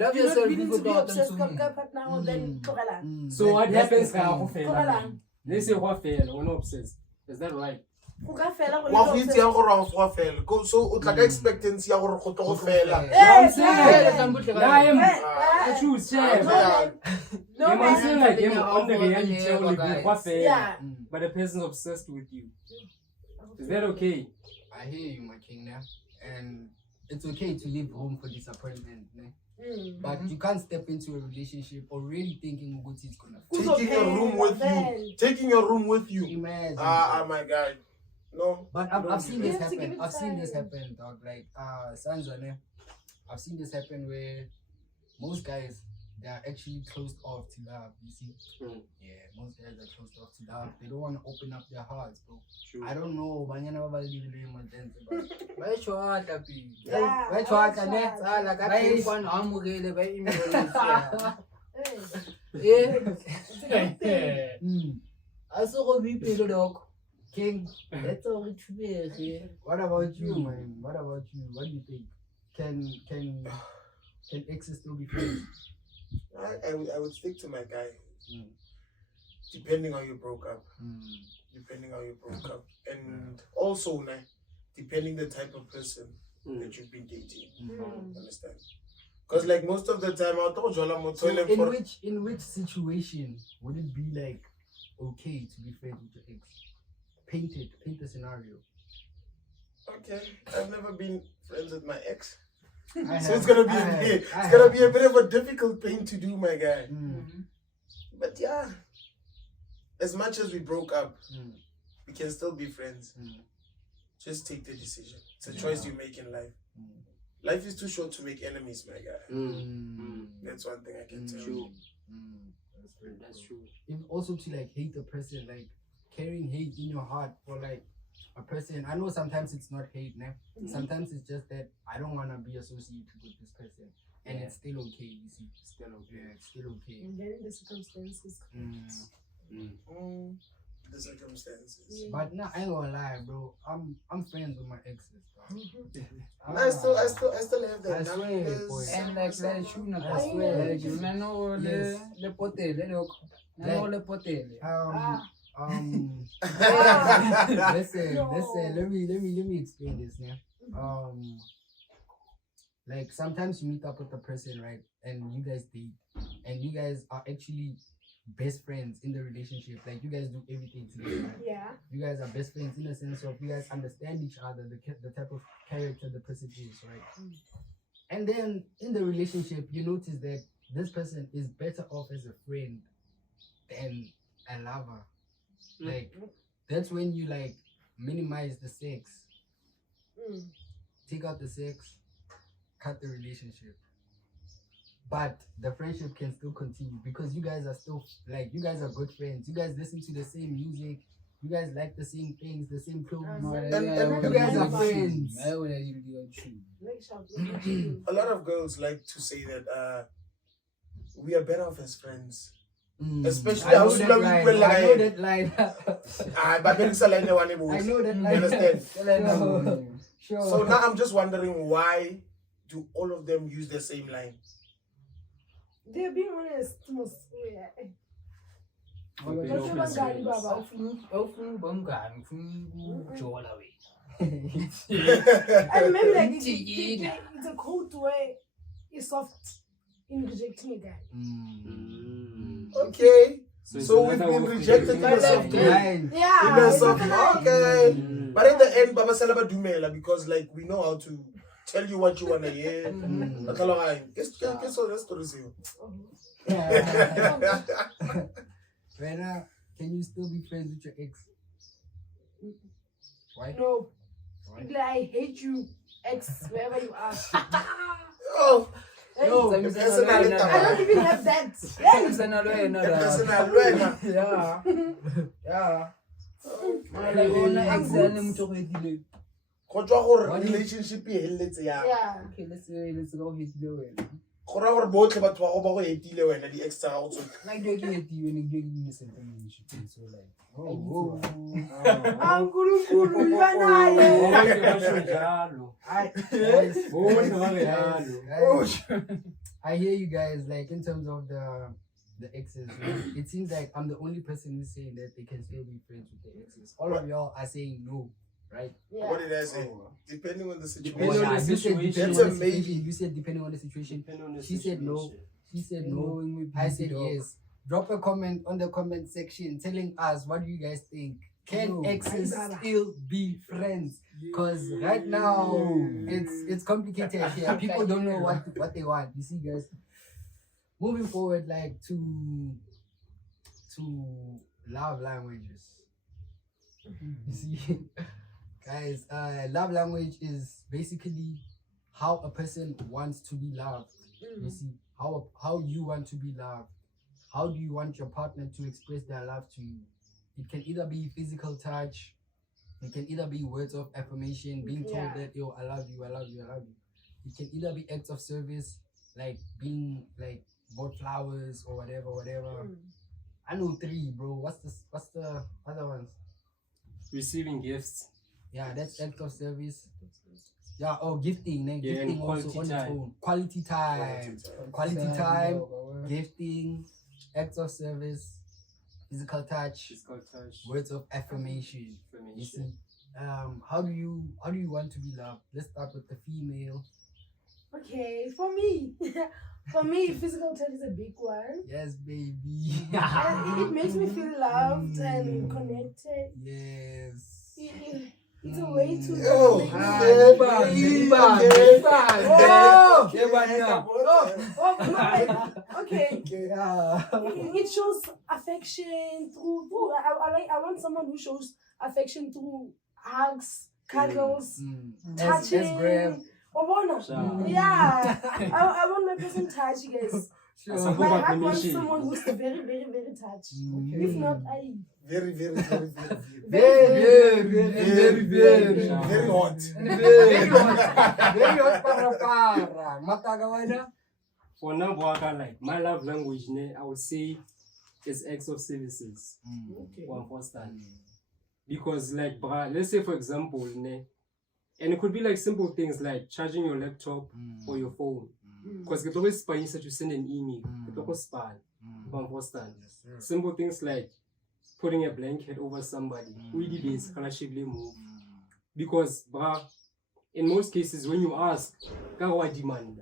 Love you yourself don't need before to be God obsessed and with to your partner, then Korala. So what That's happens the now? thing. Let's say what fail, we're not obsessed. Is that right? Wa go itse ya gore wa fela. So o tla ka expectancy ya gore go tlo go fela. I'm saying Yeah. I am Yeah. I choose Yeah. chef. No, I'm man. saying like Yeah. on the reality only Yeah. what fail. Yeah. But the person's obsessed with you. Is that okay? I hear you, my king, now. And it's okay to leave room for disappointment, né? But you can't step into a relationship already thinking what it's gonna feel. Taking your room with you. Taking your room with you. Imagine. My God. No. But I've seen this You have to give happen. it I've seen this time. happen, dog. Like Sansa, né? I've seen this happen where most guys they are actually closed off to love. You see? Yeah, most guys are closed off to love. They don't want to open up their hearts, bro. True. I don't know, but you never believe in my dance, bro. Ba tshwata pi. Yeah, Ba tshwata, ne? Tsala ka Ba is- tshwana ha mogele ba email. Hey. Eh. A se go bipelo dog. King, That's all it is. what about you, man? What about you? What do you think? Can exes still be friends? I would stick to my guy. Mm. Depending how you broke up. Mm. Depending how you broke up. And also, depending the type of person that you've been dating. Understand? Because like most of the time, I'll tell you, So in which situation would it be like okay to be friends with your ex? Paint the scenario. Okay, I've never been friends with my ex, I so have- it's gonna be I it's have- gonna be a bit of a difficult thing to do, my guy. But yeah, as much as we broke up, we can still be friends. Just take the decision. It's a choice you make in life. Life is too short to make enemies, my guy. That's one thing I can tell you. That's true. And also to like hate a person, like carrying hate in your heart for like a person. I know sometimes it's not hate, nah. Sometimes it's just that I don't wanna be associated with this person. And it's still okay, you see. Still okay. Yeah, it's still okay. And then the circumstances. The circumstances. But nah, I ain't gonna lie, bro. I'm friends with my exes, bro. I still have that. I swear, boy. And like shoe na I swear. like no le potele le potele. Listen, let me explain this now. Like sometimes you meet up with a person, right, and you guys date, and you guys are actually best friends in the relationship. Like you guys do everything together, right? Yeah. You guys are best friends in the sense of you guys understand each other, the type of character the person is, right? And then in the relationship, you notice that this person is better off as a friend than a lover. Like that's when you like minimize the sex, take out the sex, cut the relationship. But the friendship can still continue because you guys are still like you guys are good friends. You guys listen to the same music. You guys like the same things, the same clothes. You guys are friends. A lot of girls like to say that we are better off as friends. Especially I know that line. But then it's a line one I emotion. know that You line. understand? Sure. So now I'm just wondering, why do all of them use the same line? They're being honest. And maybe like it's a code where it's soft in rejecting a guy. Okay. So So we've another been way of rejected in rejecting a soft way. Line. Yeah. In a it's soft like- okay. But in the end, Baba Salaba Dumela, because like we know how to tell you what you wanna hear. Rena, can you still be friends with your ex? Why? No. Why? Like, I hate you, ex, wherever you are. Oh, Hey, no, Hey, personal I don't even have that. Hey. relationship Yeah. Okay, let's go hit the way. gore gore botlhe batho ba go ba go etile wena di extra ga o tsoke Like do you hit you and you give me something you should do so like. Oh. Unkulunkulu, you and I hear you guys like in terms of the exes. Like, it seems like I'm the only person who's saying that they can still be friends with their exes. All of y'all are saying no, right? Yeah. What did I say? Depending on the Depending situation. on the You said situation. depending That's on a the maybe. situation. You said depending on the situation. Depending on the She said no. situation. She said no. I said yes. Drop a comment on the comment section telling us what do you guys think. Can exes still be friends? Because right now it's complicated here. People don't know what they want. You see, guys. Moving forward, like to love languages. You see, guys, love language is basically how a person wants to be loved. You see, how you want to be loved. How do you want your partner to express their love to you? It can either be physical touch, it can either be words of affirmation, being told Yeah. that yo, I love you, I love you, I love you. It can either be acts of service, like being like bought flowers or whatever. I know 3, bro. What's the other ones? receiving gifts. Yeah, that's act of service. Yeah, or gifting. Yeah, Gifting and also quality on its time. own. Quality time. Quality time. Gifting. Acts of service. Physical touch. Physical touch. Words of affirmation. You see, how do you want to be loved? Let's start with the female. Okay, for me, for me, physical touch is a big one. Yes, baby. And it makes me feel loved and connected. Yes. It's a way to. Oh, Okay. Yeah. It shows affection through. I want someone who shows affection through hugs, cuddles, touching. Grab. Yeah, I want my person touch, guys. Sure. My heart wants someone who's very, very, very touched. If not, I. Very Very hot. Very hot para. Matagawana. For now, Boaka, like my love language, I would say, is acts of services. Okay. One for stand. Because, like, let's say, for example, and it could be like simple things like charging your laptop or your phone. Because it's always fine that you send an email. It's always spy. One for stand. Simple things like putting a blanket over somebody. Really base, move. Because, in most cases, when you ask, I demand.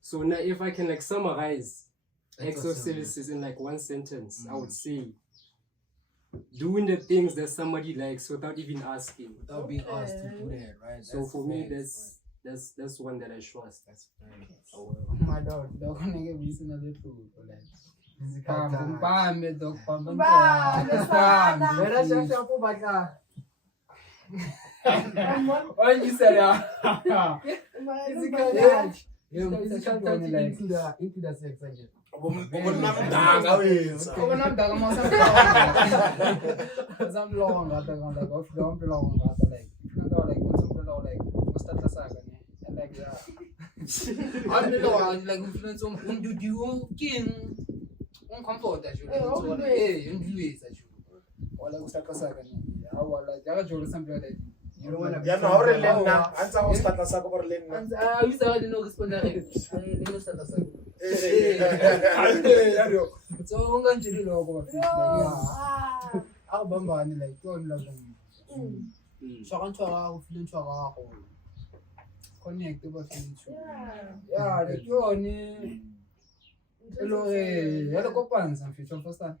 So now, if I can like summarize acts of services in like one sentence, I would say doing the things that somebody likes without even asking. Without being asked to do that, right? So for me, that's one that I trust. That's My dog gonna give me some other food for that. When you said physical touch. Physical touch into the sex again. You don't want to be. Yeah, no, already learned now. Answer was start as a cover learn now. You said no respond direct. So I'm going to do logo. I'll bambani like don't love them. So I'm to connect over feeling. Yeah, the Johnny. Hello, yellow coupons and future first time.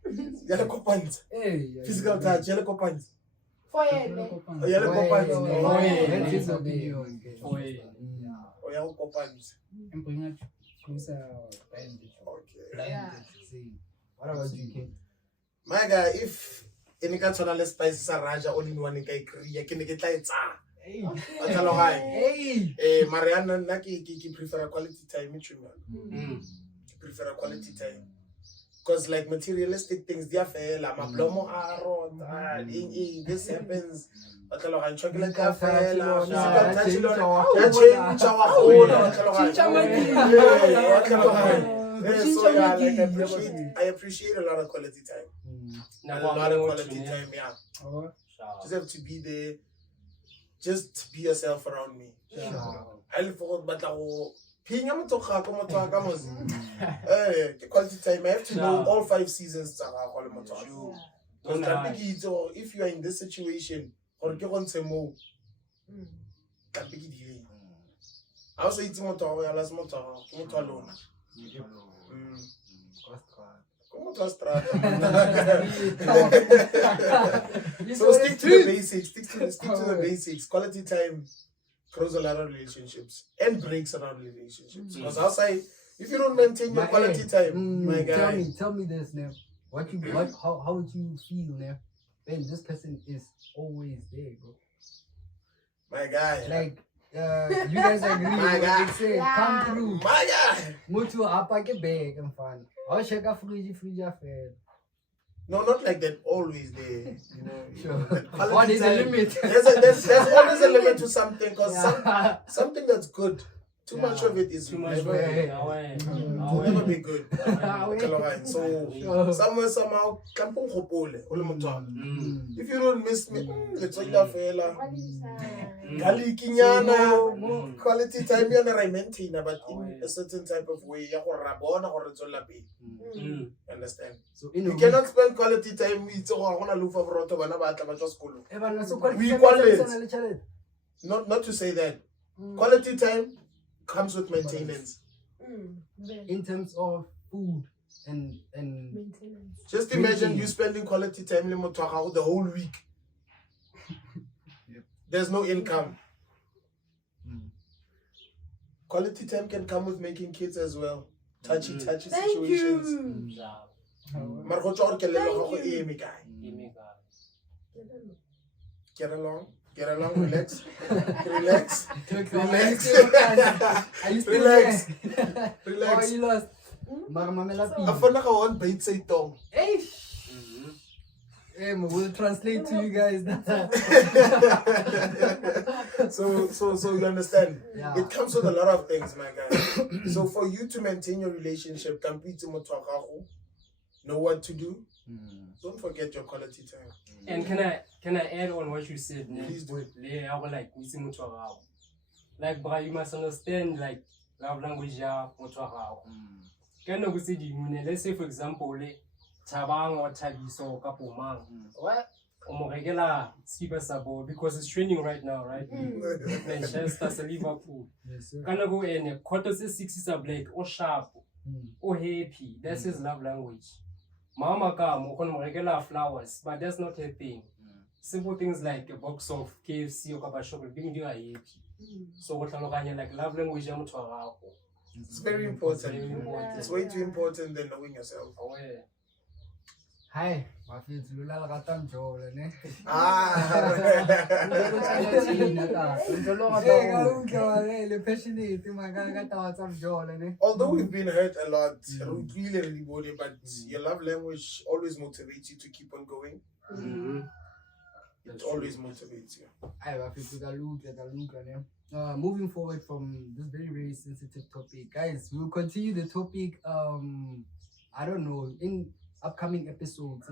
Yellow coupons. Hey, Physical touch, yellow coupons. For Yellow coupons. That's his opinion. Oh, yellow coupons. I'm bringing it closer. Okay. What about you, Kate? My guy, if any kind of spices are Raja only one guy, you can get like Hey. Hey, Mariana, Naki prefer a quality time. Prefer a quality time. Because like materialistic things, they are fair. Like my blomo are this happens. I'm chocolate cafe. I appreciate a lot of quality time. A lot of quality time, yeah. Just have to be there. Just be yourself around me. I look forward, but quality time. I have to know all 5 seasons. If you are in this situation, or get on some more, I also eat more to last motor alone. So stick to the basics. Stick to the basics. Quality time grows a lot of relationships and breaks a lot of relationships. Because outside, if you don't maintain your quality time, my guy. Tell me this now. How would you feel now when this person is always there, bro? My guy. Like you guys agree My with guy. what they say? Come through. My guy. Mutu apake bag and fun. I'll check a fridge affair. No, not like that. Always there. You know. Sure. Quality There's a time. limit. There's always a limit to something. Because something that's good Too much of it is Too much never, way. will never be good. So somewhere, somehow, kampong khopole, o le motho wa me. If you don't miss me, let's go fela. Galikinyana, quality time yana ra maintain, but in a certain type of way. Ya go rabona gore tswela pele. Understand? So You cannot spend quality time with so gona lufa broto bana ba tla ba tswa sekolo. We equalate. Not to say that quality time comes with maintenance. in terms of food and Maintenance. Just imagine you spending quality time le motho wa gago the whole week. There's no income. Quality time can come with making kids as well. Touchy Thank situations. you. Mara go tswa gore kelelo ya gago e eme kae. Get along, relax. Relax. Are you still Relax. there? Relax. Oh, you lost. Mamela I feel like I want bait say tong. We'll translate to you guys. So you understand? Yeah. It comes with a lot of things, my guy. So for you to maintain your relationship, know what to do. Don't forget your quality time. And can I add on what you said? Please do. Like, bro, you must understand like love language ya motho wa gago. Kana go se dingwe, let's say for example le Thabang or Thabiso ka pomang. What? O mo rekela skipa sa ball because it's training right now, right? Manchester sa Liverpool. Yes, sir. Kana go ene quarter se 6 is a black o sharp o happy. That's his love language. Mama come o kono mo rekela flowers, but that's not her thing. Simple things like a box of KFC or kapa chocolate being you are happy. So go tlhaloganya like love language ya motho wa gago. It's very important. Very important. It's way too important than knowing yourself. Aware. Hi, mafethu lula la rata mjolo ne. Although we've been hurt a lot, really body, but your love language always motivates you to keep on going. It always motivates you. Moving forward from this very, very sensitive topic, guys, we'll continue the topic. I don't know, in upcoming episodes.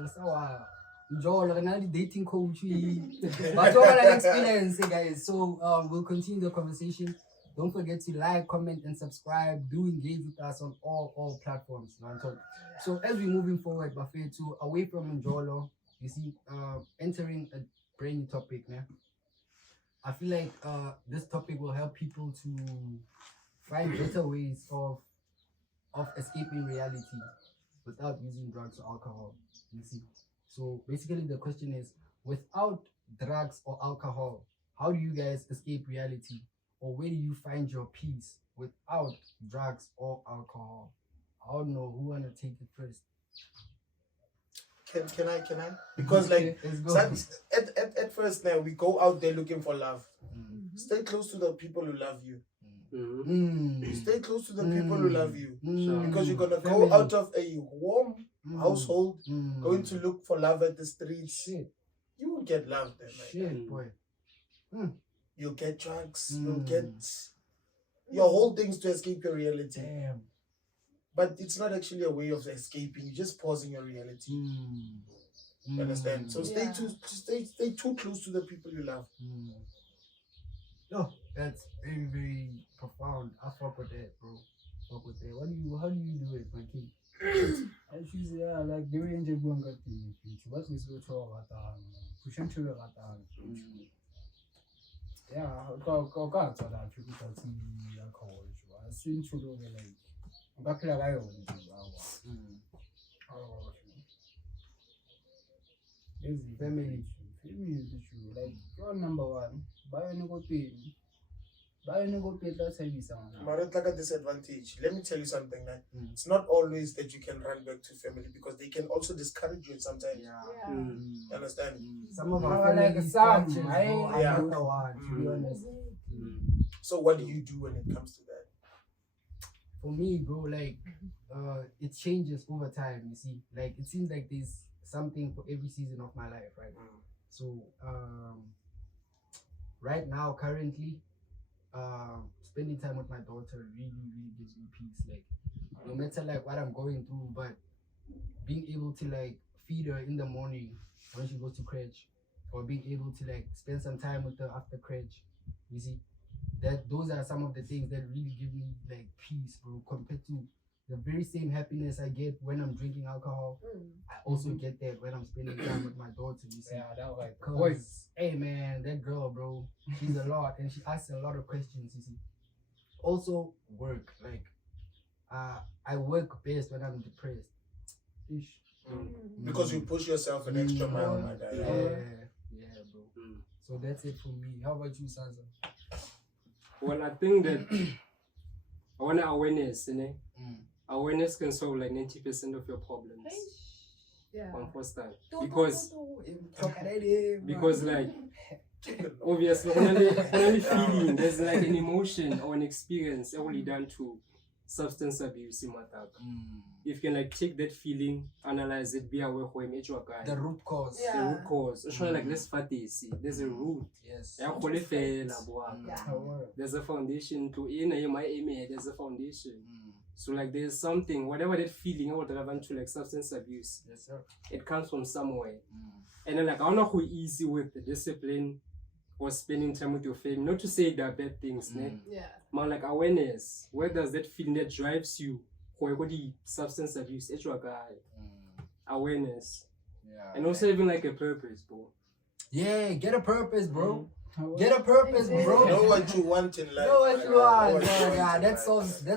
Dating coach, but overall experience, guys. So we'll continue the conversation. Don't forget to like, comment, and subscribe. Do engage with us on all platforms. So as we're moving forward, Buffet, to away from Njolo, you see, entering a brand new topic now. I feel like this topic will help people to find better ways of escaping reality without using drugs or alcohol. You see. So basically the question is, without drugs or alcohol, how do you guys escape reality? Or where do you find your peace without drugs or alcohol? I don't know who wanna take it first. Can I? Because like at first now we go out there looking for love. Stay close to the people who love you. Stay close to the people who love you. Because you're gonna go out of a warm household, going to look for love at the streets. You won't get love there, boy. You'll get drugs, you'll get your whole things to escape your reality. Damn. But it's not actually a way of escaping, you're just pausing your reality. You understand? So stay too close to the people you love. No, that's very, very profound. I fuck with that, bro. Fuck with that. How do you do it, my king? Actually, yeah, like the way you go and get the future. What is go to pushing to the yeah, go to that people that see alcohol. I seen to do like back like I own Family issue. Like you're number one. Buy no go pay that service. But it's like a disadvantage. Let me tell you something, man. It's not always that you can run back to family because they can also discourage you sometimes. You understand? Some of our family structures, to be honest. So what do you do when it comes to that? For me, bro, like it changes over time, you see. Like it seems like there's something for every season of my life, right? So right now, currently, spending time with my daughter really gives me peace. Like, no matter like what I'm going through, but being able to like feed her in the morning when she goes to crèche, or being able to like spend some time with her after crèche, you see, that those are some of the things that really give me like peace, bro, compared to the very same happiness I get when I'm drinking alcohol. I also get that when I'm spending time with my daughter, you see. Yeah, that was like Cause, hey man, that girl, bro, she's a lot and she asks a lot of questions, you see. Also, work. Like, I work best when I'm depressed. Ish. Because you push yourself an extra mile, my guy. Yeah, bro. So that's it for me. How about you, Sansa? Well, I think that I want awareness, you know? Awareness can solve like 90% of your problems. Yeah. On first time. Because like obviously only feeling, there's like an emotion or an experience only done to substance abuse in matter. If you can like take that feeling, analyze it, be aware who make your guy. The root cause. Yeah. The root cause. It's like let's see. There's a root. Yes. There's a foundation to there's a foundation. So like there's something, whatever that feeling or relevant to like substance abuse. Yes, sir. It comes from somewhere. And then like I don't know who easy with the discipline or spending time with your family. Not to say there are bad things, Yeah. man, like awareness. Where does that feeling that drives you? Who the substance abuse? It's your guy. Awareness. Yeah. And also even like a purpose, bro. Yeah, get a purpose, bro. Get a purpose, bro. Know what you want in life. Know what you want. Yeah, in that life.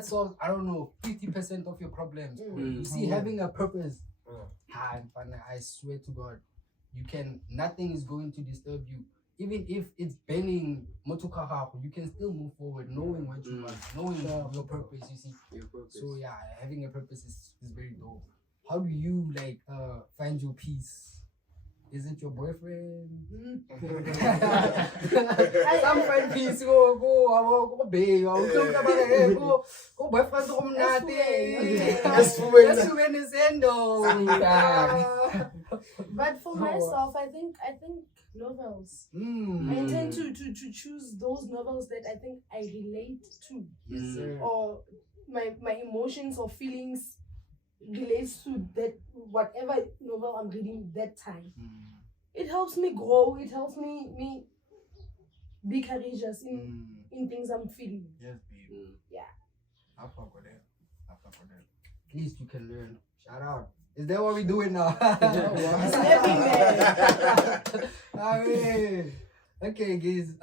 solves, I don't know, 50% of your problems. You see, having a purpose, I swear to God, nothing is going to disturb you. Even if it's banging motokahaku, you can still move forward, knowing what you want, knowing your purpose, you see. Your purpose. So yeah, having a purpose is very dope. How do you like find your peace? Is it your boyfriend? Some find peace. Go, babe. Go, boyfriend. But for myself, I think novels. I tend to choose those novels that I think I relate to. Yes, sir. Or my emotions or feelings relates to that whatever novel I'm reading that time. It helps me grow. It helps me be courageous in things I'm feeling. Yes, babe. Yeah. I fuck with that. At least you can learn. Shout out. Is that what we doing now? I mean, okay, guys.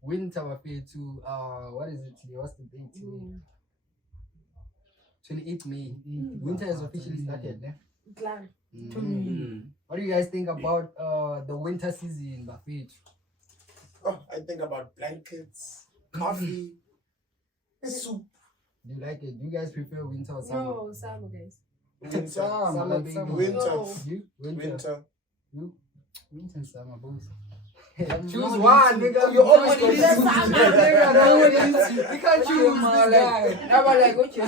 Winter affair to what is it today? What's the date today? 28th May. Winter has officially started, né? Glad. What do you guys think about the winter season, Buffet? Oh, I think about blankets, coffee, soup. Do you like it? Do you guys prefer winter or summer? No, summer, guys. Winter. Summer, baby. Winter. No. You? Winter. You? Winter and summer, both. Choose one, nigga. You always got to choose one, nigga. You can't choose, this guy. I'm like, okay,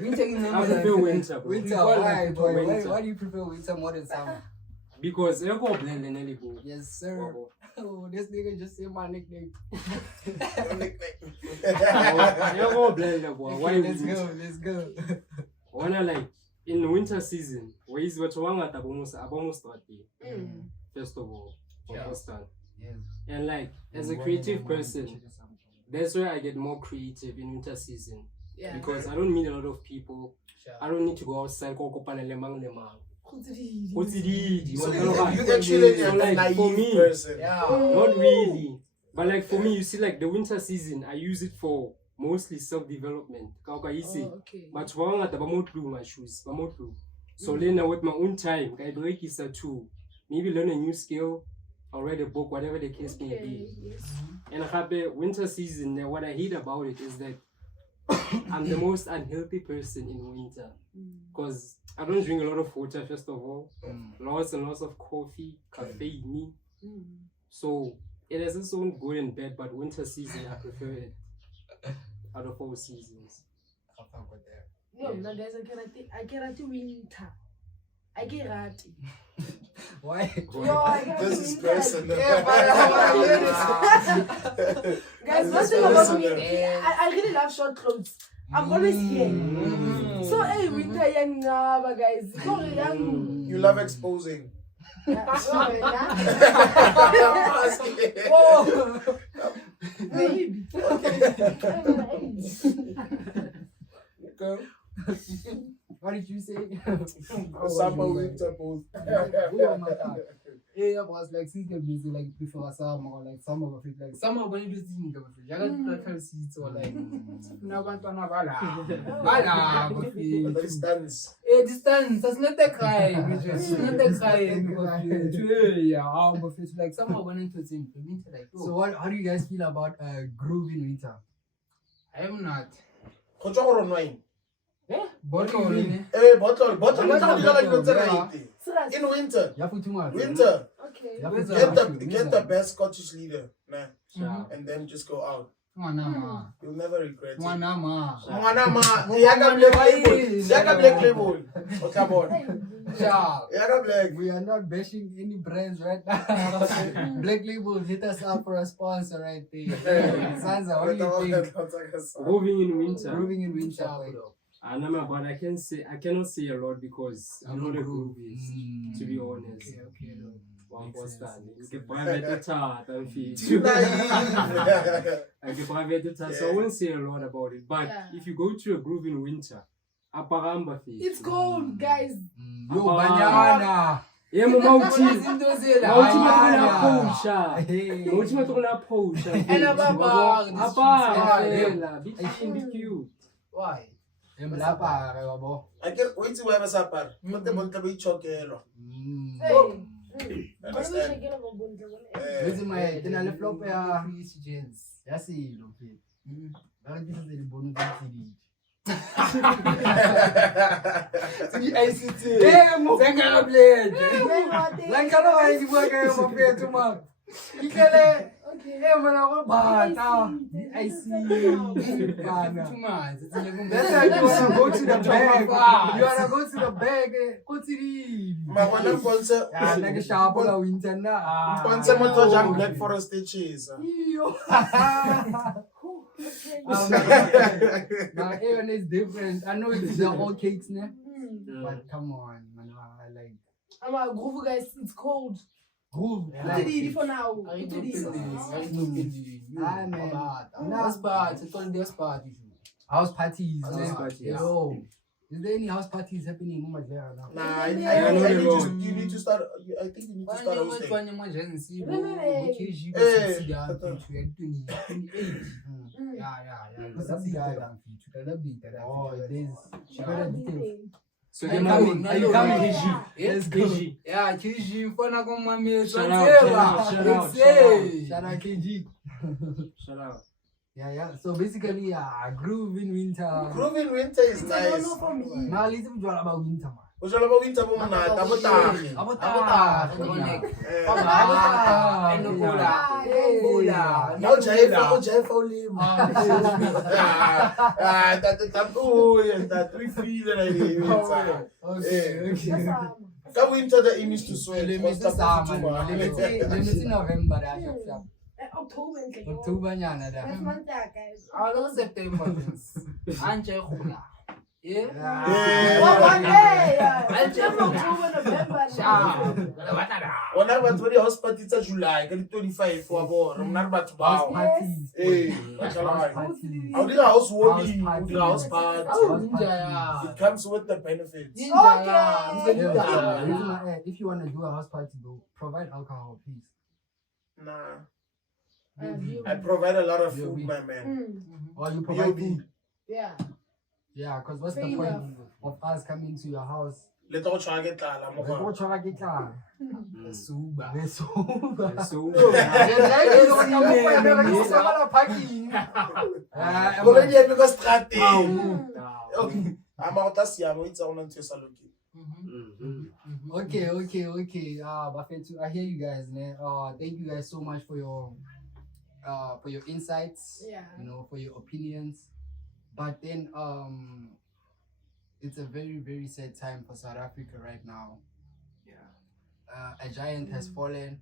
winter in I prefer winter, bro. Winter, why, boy? Why do you prefer winter more than summer? Because you go blend in any book. Yes, sir. Oh, this nigga just said my nickname. You go blend, boy. Why Let's go. When I like in the winter season, where is what one at almost first of all, for first time. Yes. And like as a creative person, that's where I get more creative in winter season. Yeah. Because I don't meet a lot of people. I don't need to go outside. You actually So, a like, naive for me, person. Yeah. Not really. But like for me, you see, like the winter season, I use it for mostly self-development. Okay. But my shoes. So then with my own time, I break is too. Maybe learn a new skill or read a book, whatever the case may be. Yes. And the winter season, what I hate about it is that I'm the most unhealthy person in winter. Because I don't drink a lot of water, first of all. Lots and lots of coffee, caffeine. So it has its own good and bad, but winter season, I prefer it out of all seasons. No, no, guys, I get winter. I get rat. Why? Yo, I get This is winter. personal. Yeah, but Guys, guys, one thing about me, I really love short clothes. I'm always here. So, hey, winter, young, guys. You love exposing. Maybe. Okay. What did you say? Summer, winter, both. Yeah, was like since they're busy like before summer or like summer of it like summer when you just think of it. I got to seats or like now but bala. The distance. Distance, that's not the crime. It's not the crime. Yeah, but it's like summer when into things. Winter like So how do you guys feel about groove in winter? I am not. Control on wine. Bottle. Bottle. In winter. Yeah, for too much. Winter. Okay. Yeah, for too Get much. the best Scottish leader, nah, Mhm. and then just go out. Mwanama. You'll never regret it. Mwanama. Yaga black label. Otabon. Yeah. Yaga black. We are not bashing any brands right now. Black Label, hit us up for a sponsor right there. Sansa, what do you think? Moving in winter. Grooving in winter. But I cannot say a lot because I'm not a groovist, to be honest. Okay. One Makes sense, constant. makes You can sense. private attack and feed. Naive. I can private attack, so I won't say a lot about it. But Yeah. if you go to a groove in winter, aparamba feed. It's cold, guys. Yo, banana. Yeah, mauti. Hey. And Be cute. Why? Emlapa, rebo. I can't wait to wear a sapper. Not the month to be chokero. Hey. Understand? Where's my dinner flop ya? Chris Jens. Ya si lo ke. Ba re ditse di bonus tse di. ICT. Zengala blade. La nkana ga di bua ka mo pe tuma. Ikele. Eh mona go bata. I see. Bana. Too much. It's in your That's why you wanna go to the bag. You wanna go to the bag. Go to the. Mabona Ponce. Ah, like a sharp la winter na. Ponce moto jam Black Forest stitches. Yo. Now everyone is different. I know it's all cakes now, but come on, man. I like I'm a groove, guys. It's cold. groove. Put it in for now. Put I it don't in. Ah, man. That's bad. It's all this bad. House parties. House man. parties. Yo, is there any house parties happening in Umajera now? Nah, you need to start. I think you need to start hosting. One emergency. Oh, there's. She better details. So Are you they're coming? coming. Are you coming? Yeah. Let's go. Yeah, Kiji, fana con mami. Shout out. Shout out KG. Shut up. Yeah. So basically, groove in winter. Groove in winter is It's a no nice. for me. Now let's talk about winter, man. Ujala ba winter mo na tabota. Now Jaifa ulimo. That we feel like Okay. Ka winter the image to sweat. Let me see November. October. October nyana da. That's month, guys. I don't September. Anje khula. Yeah. One day. October, November. Ona ba tsori house party tsa July ka di 25 wa bo rona re batho House bao. parties. How did house warming? House party. Ninja. It comes with the benefits. If you want to do a house party, bro, provide alcohol, please. Nah. You. I provide a lot of food, B.O.B. my man. Or you provide B.O.B. food. Yeah. Yeah, because what's Fair the point enough. of us coming to your house? Let all try get la mo. Go try to get car. Suba. Go le di because strategy. Ama o ta siamo itsa ona ntse sa loki. Okay. Bafetu, I hear you guys, man. Thank you guys so much for your insights. Yeah. You know, for your opinions. But then it's a very, very sad time for South Africa right now. A giant has fallen,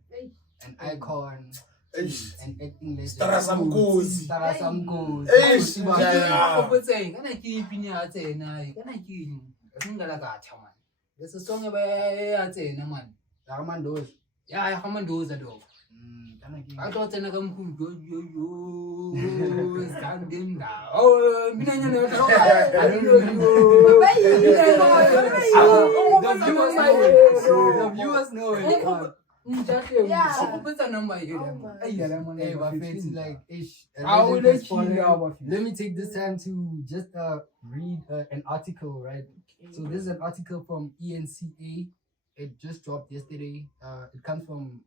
an icon Eish. and acting legend. Stara Samkosi. Stara Samkosi. Eish, Samkosi, yeah. Apa saying? Kana keeping ya tsena, kana king. Singala ka man. There's a song about ya tsena man. Ramandos. Ya come and do that dog. I thought I come from yo standing now. Oh, mina nyana ka. I don't know. The viewers know it. Yeah. Aku put number here. Hey, my friends, like, ish. I will let you know. Let me take this time to just read an article, right? So this is an article from ENCA. It just dropped yesterday. It comes from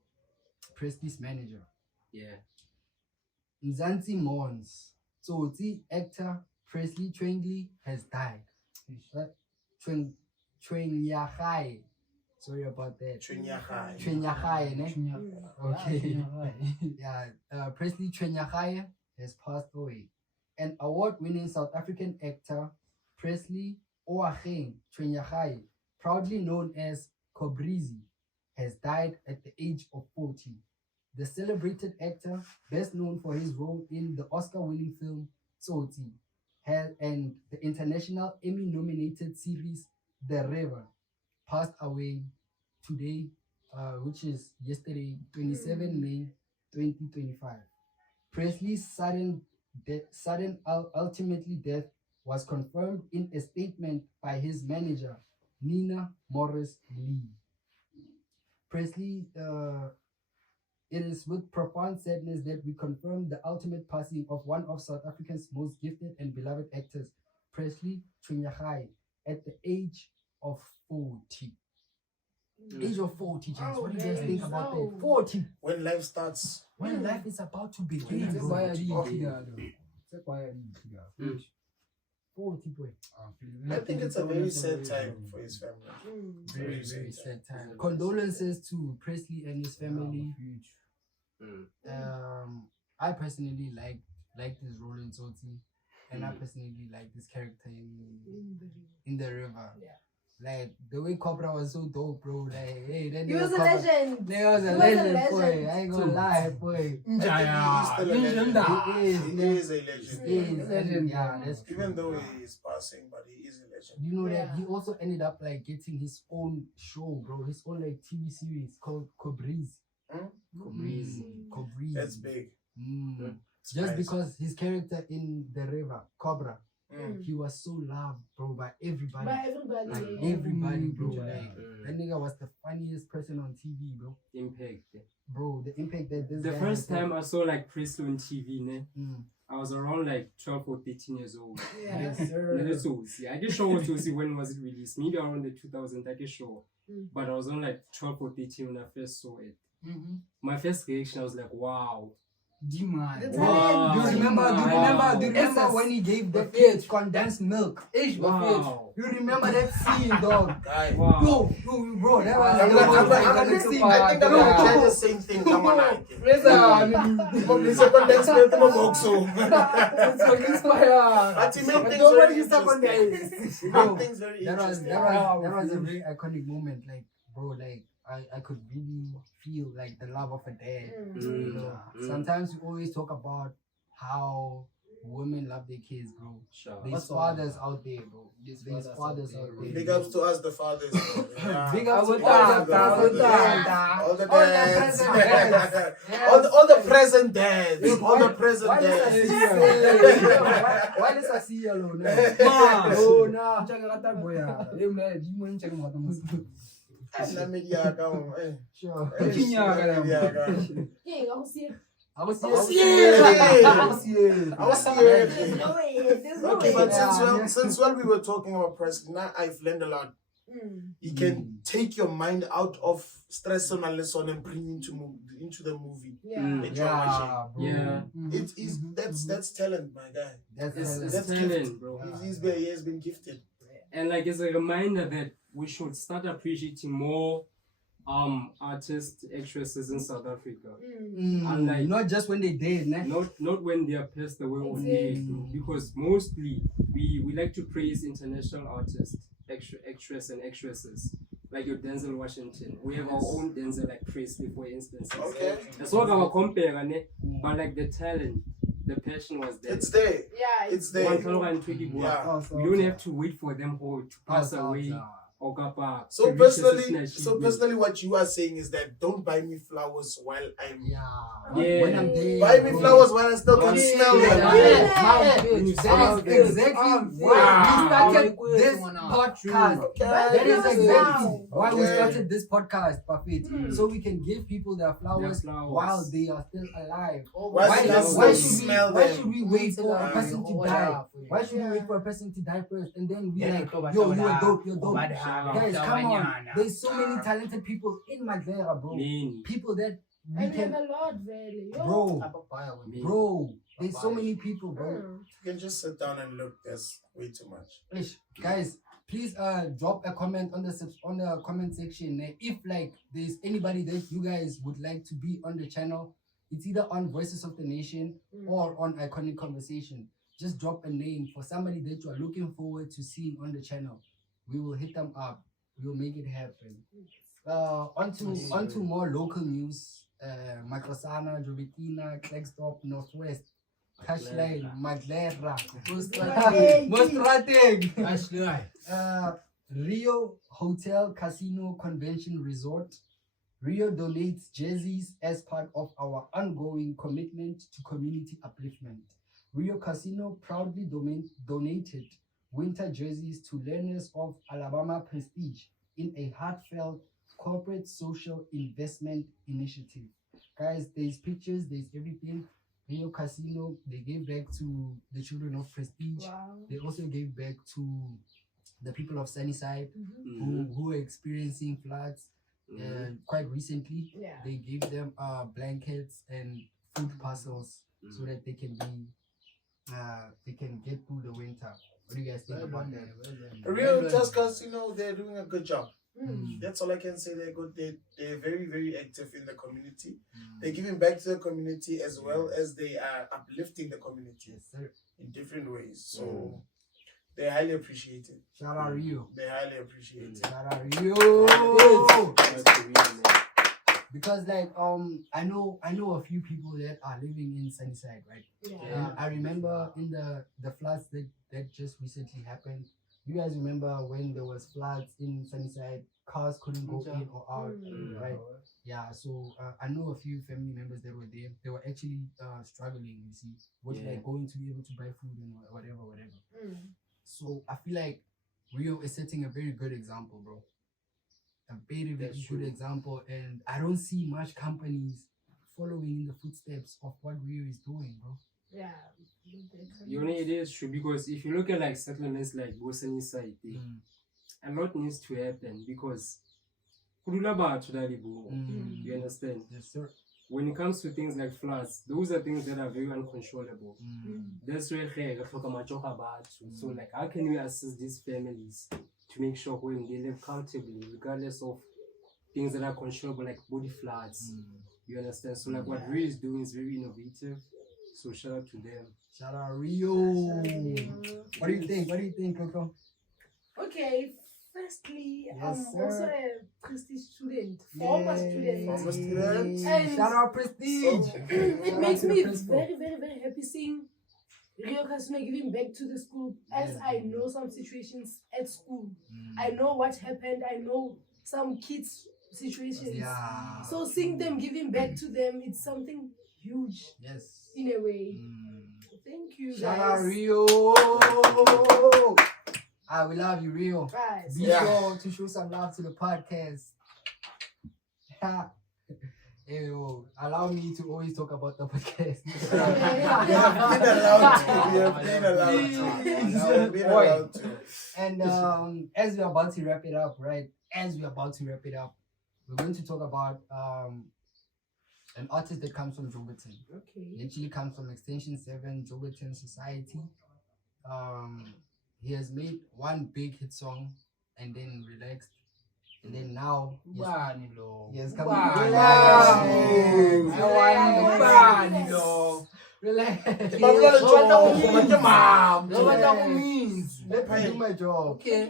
Presley's manager. Yeah. Nzansi mourns. So the actor Presley Tlhogi has died. Tlhogi. Sorry about that. Tlhogi, ne? Okay. Yeah. Presley Tlhogi has passed away. An award-winning South African actor, Presley Tlhogi, proudly known as Cobrizi, has died at the age of 40. The celebrated actor, best known for his role in the Oscar-winning film Tlhogi, and the international Emmy-nominated series The River, passed away today, which is yesterday, 27 May 2025. Presley's sudden ultimately death was confirmed in a statement by his manager, Nina Morris Lee. Presley, it is with profound sadness that we confirm the ultimate passing of one of South Africa's most gifted and beloved actors, Presley Tlhogi, at the age of 40. Age of 40, James. What do you guys think about that? 40. When life starts. When life is about to begin. That's bro. why I Oh, did. That's why I did. 40, boy. I think it's a very sad time for his family. Very, very sad time. Condolences to Presley and his family. I personally like this role in Tlhogi, and I personally like this character in the river. Yeah. Like the way Cobra was so dope, bro. Like, hey, that He was a Cobra- legend. He was a He was a legend, boy. legend. I ain't gonna lie, boy. He is still a legend. He is, He man. is a legend. He is, legend. Yeah, that's true. Even though he is passing, but he is a legend. You know that Yeah. he also ended up like getting his own show, bro. His own like TV series called Cobrizi. Cobrizi. Cobrizi. That's big. It's Just nice. because his character in the river, Cobra, Mm. he was so loved, bro, by everybody. By everybody. Like yeah. everybody, bro. Mm. Like that nigga was the funniest person on TV, bro. Impact. Bro, the impact that this The guy first has had. time I saw like Presley on TV, ne, Mm. I was around like 12 or 13 years old. Yeah. Yes, sir. So, I did show what to see when was it released. Maybe around the 2000, I did show. But I was on like 12 or 13 when I first saw it. My first reaction, I was like, wow. G-man. The Wow. Do you remember Wow. when he gave the Yes. kid condensed milk? Wow. You remember that scene, dog? Guy. Wow. Yo, bro, that was I'm that gonna- was I'm gonna- I'm iconic gonna- scene. I think I'm gonna try the same thing. Come on, I think. From the second next bit, I'm a boxer. But he made things very interesting. He made things very That was interesting. a very iconic moment. Like, bro, like I could really feel like the love of a dad. You know, sometimes we always talk about how women love their kids, bro. Sure. There's fathers out there, bro. There's fathers out there. Big ups to us, the fathers. Yeah. Big ups to All all the the dads. All the dads. present dads. All the present dads. All the present Why does I dads. see yellow? Why does I see yellow now? Oh, no. Sure. King, I will see it. I was here. I was There's here. no way. There's no Okay, way. but since when we were talking about Presley, now I've learned a lot. You can take your mind out of stress and lesson and bring into the movie. Yeah. That you're watching. Yeah. That's talent, my guy. It's That's talent, gifted. bro. He has been gifted. And like it's a reminder that we should start appreciating more artists, actresses in South Africa. Unlike not just when they dead, ne? not when they are passed away or dead, because mostly we like to praise international artists, actresses and actresses, like your Denzel Washington. We have our own Denzel, like Presley, for instance. Okay. That's what I compare, but like the talent, the passion was there. It's there. Yeah, It's there. Yeah. We don't have to wait for them all to pass away. So personally, what you are saying is that don't buy me flowers while I'm when I'm there. Buy me flowers while I still can smell them. That's exactly why we started this podcast. That is exactly why we started this podcast, Buffett. So we can give people their flowers while they are still alive. Why should we wait for a person to die? Why should we wait for a person to die first and then we like, yo, you're dope, you're dope. Guys, come on. There's so many talented people in Madlera, bro. People that we and can, have a lot, really. bro. There's so many people, bro. You can just sit down and look. There's way too much. Guys, please drop a comment on the comment section. If like there's anybody that you guys would like to be on the channel, it's either on Voices of the Nation or on Iconic Conversation. Just drop a name for somebody that you are looking forward to seeing on the channel. We will hit them up. We'll make it happen. Onto more local news. Makrosana, Jovitina, Klerksdorp, Northwest, Cashline, Madlera, Mostrateg, Rio Hotel Casino Convention Resort. Rio donates jerseys as part of our ongoing commitment to community upliftment. Rio Casino proudly donated winter jerseys to learners of Alabama Prestige in a heartfelt corporate social investment initiative. Guys, there's pictures, there's everything. Rio Casino, they gave back to the children of Prestige. Wow. They also gave back to the people of Sunnyside who are experiencing floods quite recently. Yeah. They gave them blankets and food parcels so that they can get through the winter. What do you guys think about that? Real Tusk Casino, they're doing a good job. That's all I can say. They're good. They're very, very active in the community. They're giving back to the community as well as they are uplifting the community in different ways. So they're highly appreciated. Shout out Rio. They're highly appreciated. Shout out Rio. Because like I know a few people that are living in Sunnyside, right? Yeah. And I remember in the floods that just recently happened. You guys remember when there was floods in Sunnyside, cars couldn't go in or out, right? Yeah, so I know a few family members that were there. They were actually struggling, you see, with like going to be able to buy food and whatever. So I feel like Rio is setting a very good example, bro. A very, very good example, and I don't see much companies following in the footsteps of what Rio is doing, bro. Yeah. You know, it is true because if you look at like settlements like Bosani side, a lot needs to happen because you understand? Yes, sir. When it comes to things like floods, those are things that are very uncontrollable. That's where so like how can we assist these families to make sure when they live comfortably, regardless of things that are controllable like body floods? You understand? So like what Rio is doing is very innovative. So shout out to them. Shout out Rio. What do you think? What do you think, Coco? Okay, firstly, Yes, I'm sir. also a Prestige student, former student. Former student. And Shout out Prestige. it makes me very, very, very happy seeing Rio Casino giving back to the school, as I know some situations at school. I know what happened. I know some kids' situations. Yeah. So seeing them giving back to them, it's something huge Yes. in a way. Thank you, Shout guys. out Rio. We love you, Rio. Right. Be sure to show some love to the podcast. Allow me to always talk about the podcast. You have been allowed to. And as we're about to wrap it up, right? We're going to talk about an artist that comes from Joburton. Okay. He actually comes from Extension 7, Joburton Society. He has made one big hit song and then relaxed. And then now he has come Relax. Let me do my job. Okay.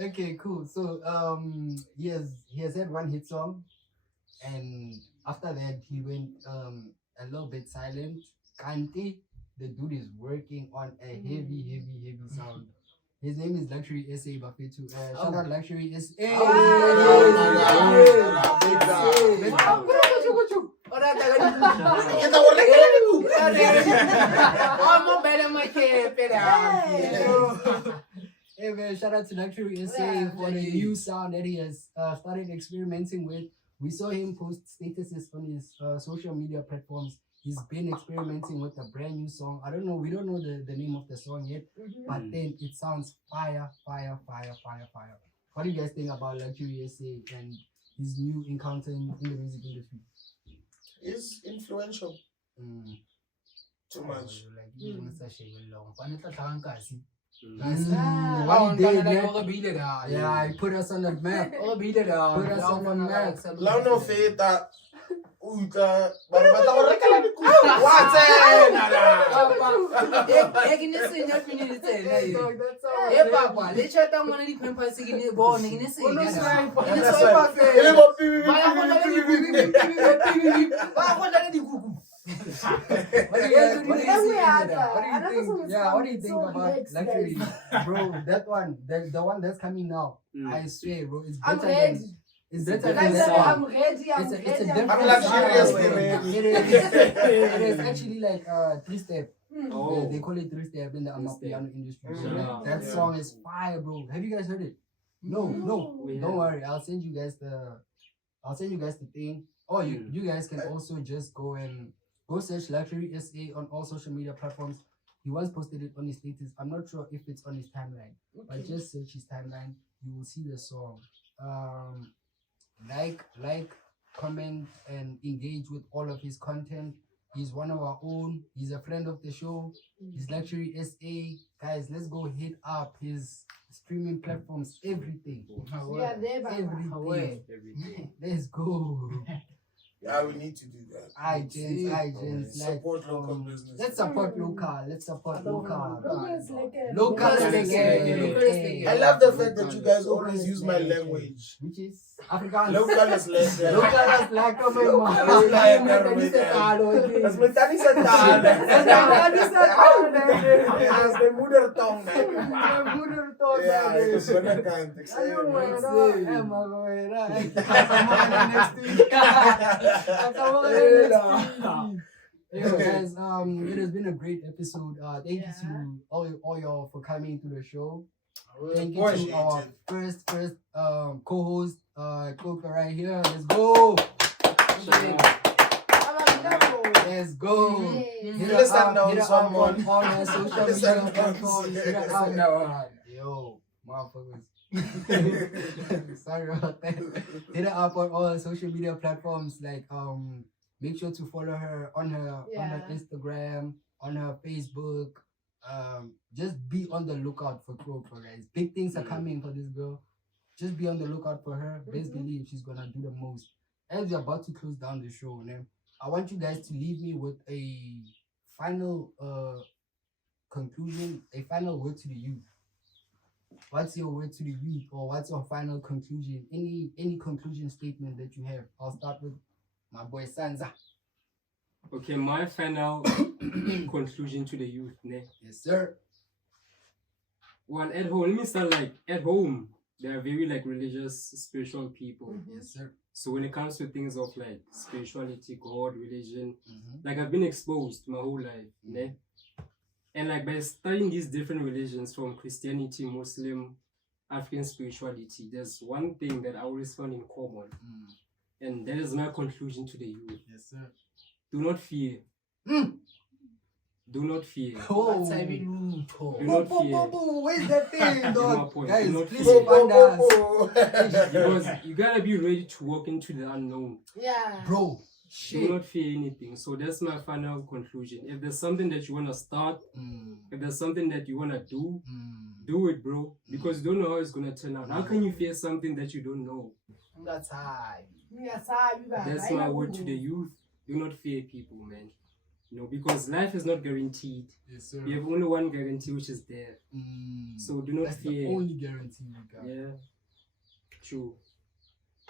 Okay, cool. So he has had one hit song, and after that he went a little bit silent. Kanti, the dude is working on a heavy sound. His name is Luxury SA Bafetu. Shout out Luxury SA. Hey man, shout out to Luxury SA for the new sound that he has started experimenting with. We saw him post statuses on his social media platforms. He's been experimenting with a brand new song. I don't know, we don't know the name of the song yet, but then it sounds fire. What do you guys think about Luxury SA and his new encounter in the music industry? It's influential. Too much. What he did, man. Yeah, he put us on the map. Put us on the map. Launo feta. Uta. Barbata ko rekala di kuya. What's What do you think about Luxury? Bro, that one, the one that's coming now, I swear, bro, it's better than... It's better than that one. I'm ready. It's a different I'm luxurious sound. ready. It is actually like 3-step. Oh. They call it 3-step in the Amapiano industry. So Yeah. that song is fire, bro. Have you guys heard it? No. Don't worry. I'll send you guys the thing. Or you guys can also just go search Luxury SA on all social media platforms. He once posted it on his status. I'm not sure if it's on his timeline, but just search his timeline. You will see the song. Like, comment, and engage with all of his content. He's one of our own. He's a friend of the show. He's Luxury SA. Guys, let's go hit up his streaming platforms, everything. Yeah, there, Everything. Let's go. Yeah, we need to do that. I gents. Support local business. Let's support local. I love the fact that you guys always use my language. Which is Afrikaans. Local is less. Local is like a That's my tani sa taal. That's my mother tongue. Yeah, it's gonna count. Guys, it has been a great episode. Thank you to all y'all for coming to the show. Thank you to our first co-host, Cook right here. Let's go. Let's go. Hit us up on all our social media platforms. Yo, motherfuckers. Sorry about that. Hit her up on all social media platforms. Like make sure to follow her on her Instagram, on her Facebook. Just be on the lookout for Croco, guys. Big things are coming for this girl. Just be on the lookout for her. Best believe she's gonna do the most. As we're about to close down the show, I want you guys to leave me with a final conclusion, a final word to the youth. What's your word to the youth, or what's your final conclusion? Any conclusion statement that you have? I'll start with my boy Sanza. Okay, my final conclusion to the youth, ne? Yes, sir. Well, at home, let me start like at home. They are very like religious, spiritual people. Yes, sir. So when it comes to things of like spirituality, God, religion, like I've been exposed my whole life, ne? And like by studying these different religions from Christianity, Muslim, African spirituality, there's one thing that I always found in common. And that is my conclusion to the youth. Yes, sir. Do not fear. Do not fear. Oh, Do not fear. where's that thing, dog? Guys, Do not please fear. find us. Because you gotta be ready to walk into the unknown. Yeah. Bro, Do not fear anything. So that's my final conclusion. If there's something that you wanna start, if there's something that you wanna do, do it, bro. Because you don't know how it's gonna turn out. How can you fear something that you don't know? That's my word to the youth. Do not fear people, man. No, because life is not guaranteed. Yes, sir. You have only one guarantee, which is death. So do not That's fear. the only guarantee we got. Yeah. True.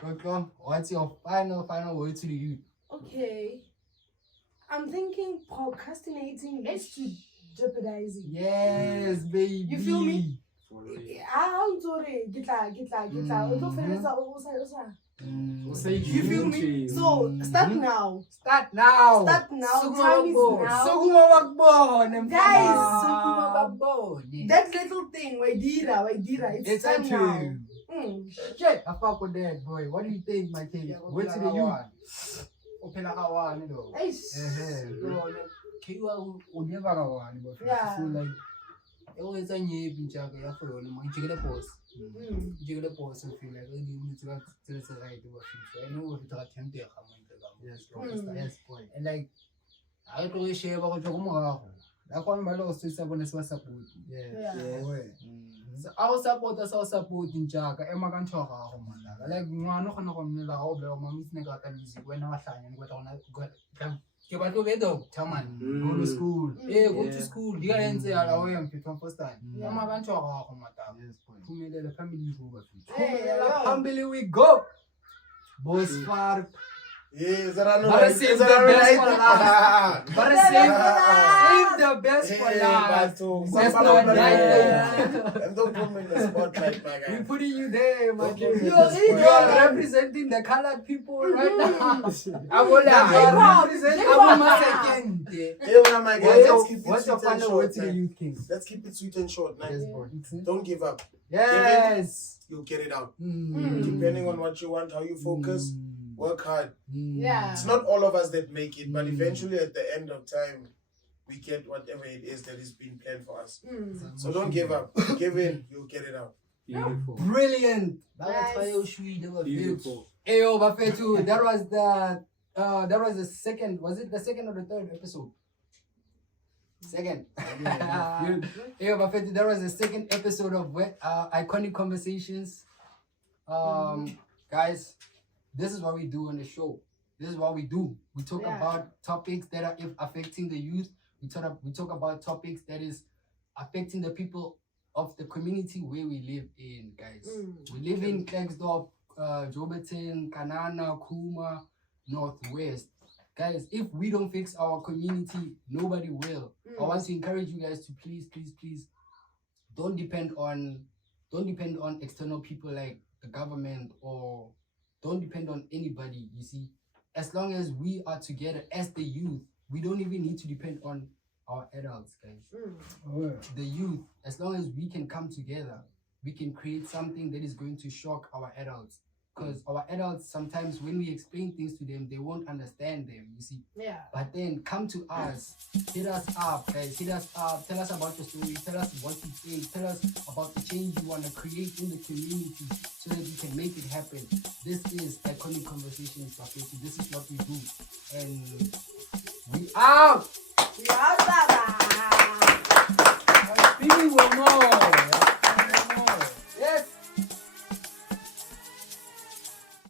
Tlhogi, what's your final word to the youth? Okay. I'm thinking procrastinating leads to jeopardizing. Yes, baby. You feel me? For real. I'm sorry. Get la. You You feel me? So start now. Start now. Start now. Sukuma Time is wakbo. now. Sukuma wakbo. Guys, that little thing, waidira. It's time now. true. Shit, I fuck with that, boy. What do you think, my king? Word to the youth. Uphela kawani lo. Eish. Kiwa unyeva kawani bo. Yeah. So like ewenza nyebi njaka ya for yona ngijikele boss. Ngijikele boss feel like ukuthi bathetse right bo future. I know what it attempt ya kama Yes, boy. and like I to share ba go tlokomora go. La kwa mbalo se sa bona se ba support. Yeah. Boy. So our support njaka ema ka ntho ga go mala. Like ngwana gona go nnela go bla mama itse ka ta music wena wa hlanya go tla gona ke ba tlo be doctor man. Go to school. Go to school. Di ga entse ya la o yang fitwa first time. Yeah. Ema ka ntho ga go mata. Yes, boy. Phumelela family go ba future. Hey, Humbly we go. Boss far. Yes, I know. But save the best for last. But save the best for last. That's not right. And don't put me in the spotlight, my guy. We're putting you there, my king. You You are representing the colored people right now. I will representing Yeah, my guy. Let's keep it What's your sweet and final word short. to the man. youth, king? Let's keep it sweet and short. Man. Yes, boy. Don't give up. Yes. You'll get it out. Mm. Depending on what you want, how you focus, work hard. Yeah. It's not all of us that make it, but eventually at the end of time, we get whatever it is that is being planned for us. So don't give up. Give in, you'll get it out. Beautiful. Brilliant. Beautiful. Ayo, Bafetu, that was the second, was it the second or the third episode? Second. Ayo, Bafetu, that was the second episode of Iconic Conversations. Guys, this is what we do on the show. This is what we do. We talk about topics that are affecting the youth. We talk about topics that is affecting the people of the community where we live in, guys. We live in Klerksdorp, Joburton, Kanana, Kuma, Northwest. Guys, if we don't fix our community, nobody will. I want to encourage you guys to please don't depend on external people like the government, or don't depend on anybody. You see, as long as we are together as the youth, we don't even need to depend on our adults, guys. The youth, as long as we can come together, we can create something that is going to shock our adults. Because our adults, sometimes when we explain things to them, they won't understand them, you see. Yeah. But then come to us, hit us up, guys, hit us up, tell us about your story, tell us what you think, tell us about the change you want to create in the community so that we can make it happen. This is Iconic Conversations, this is what we do. And we out! We are People will know.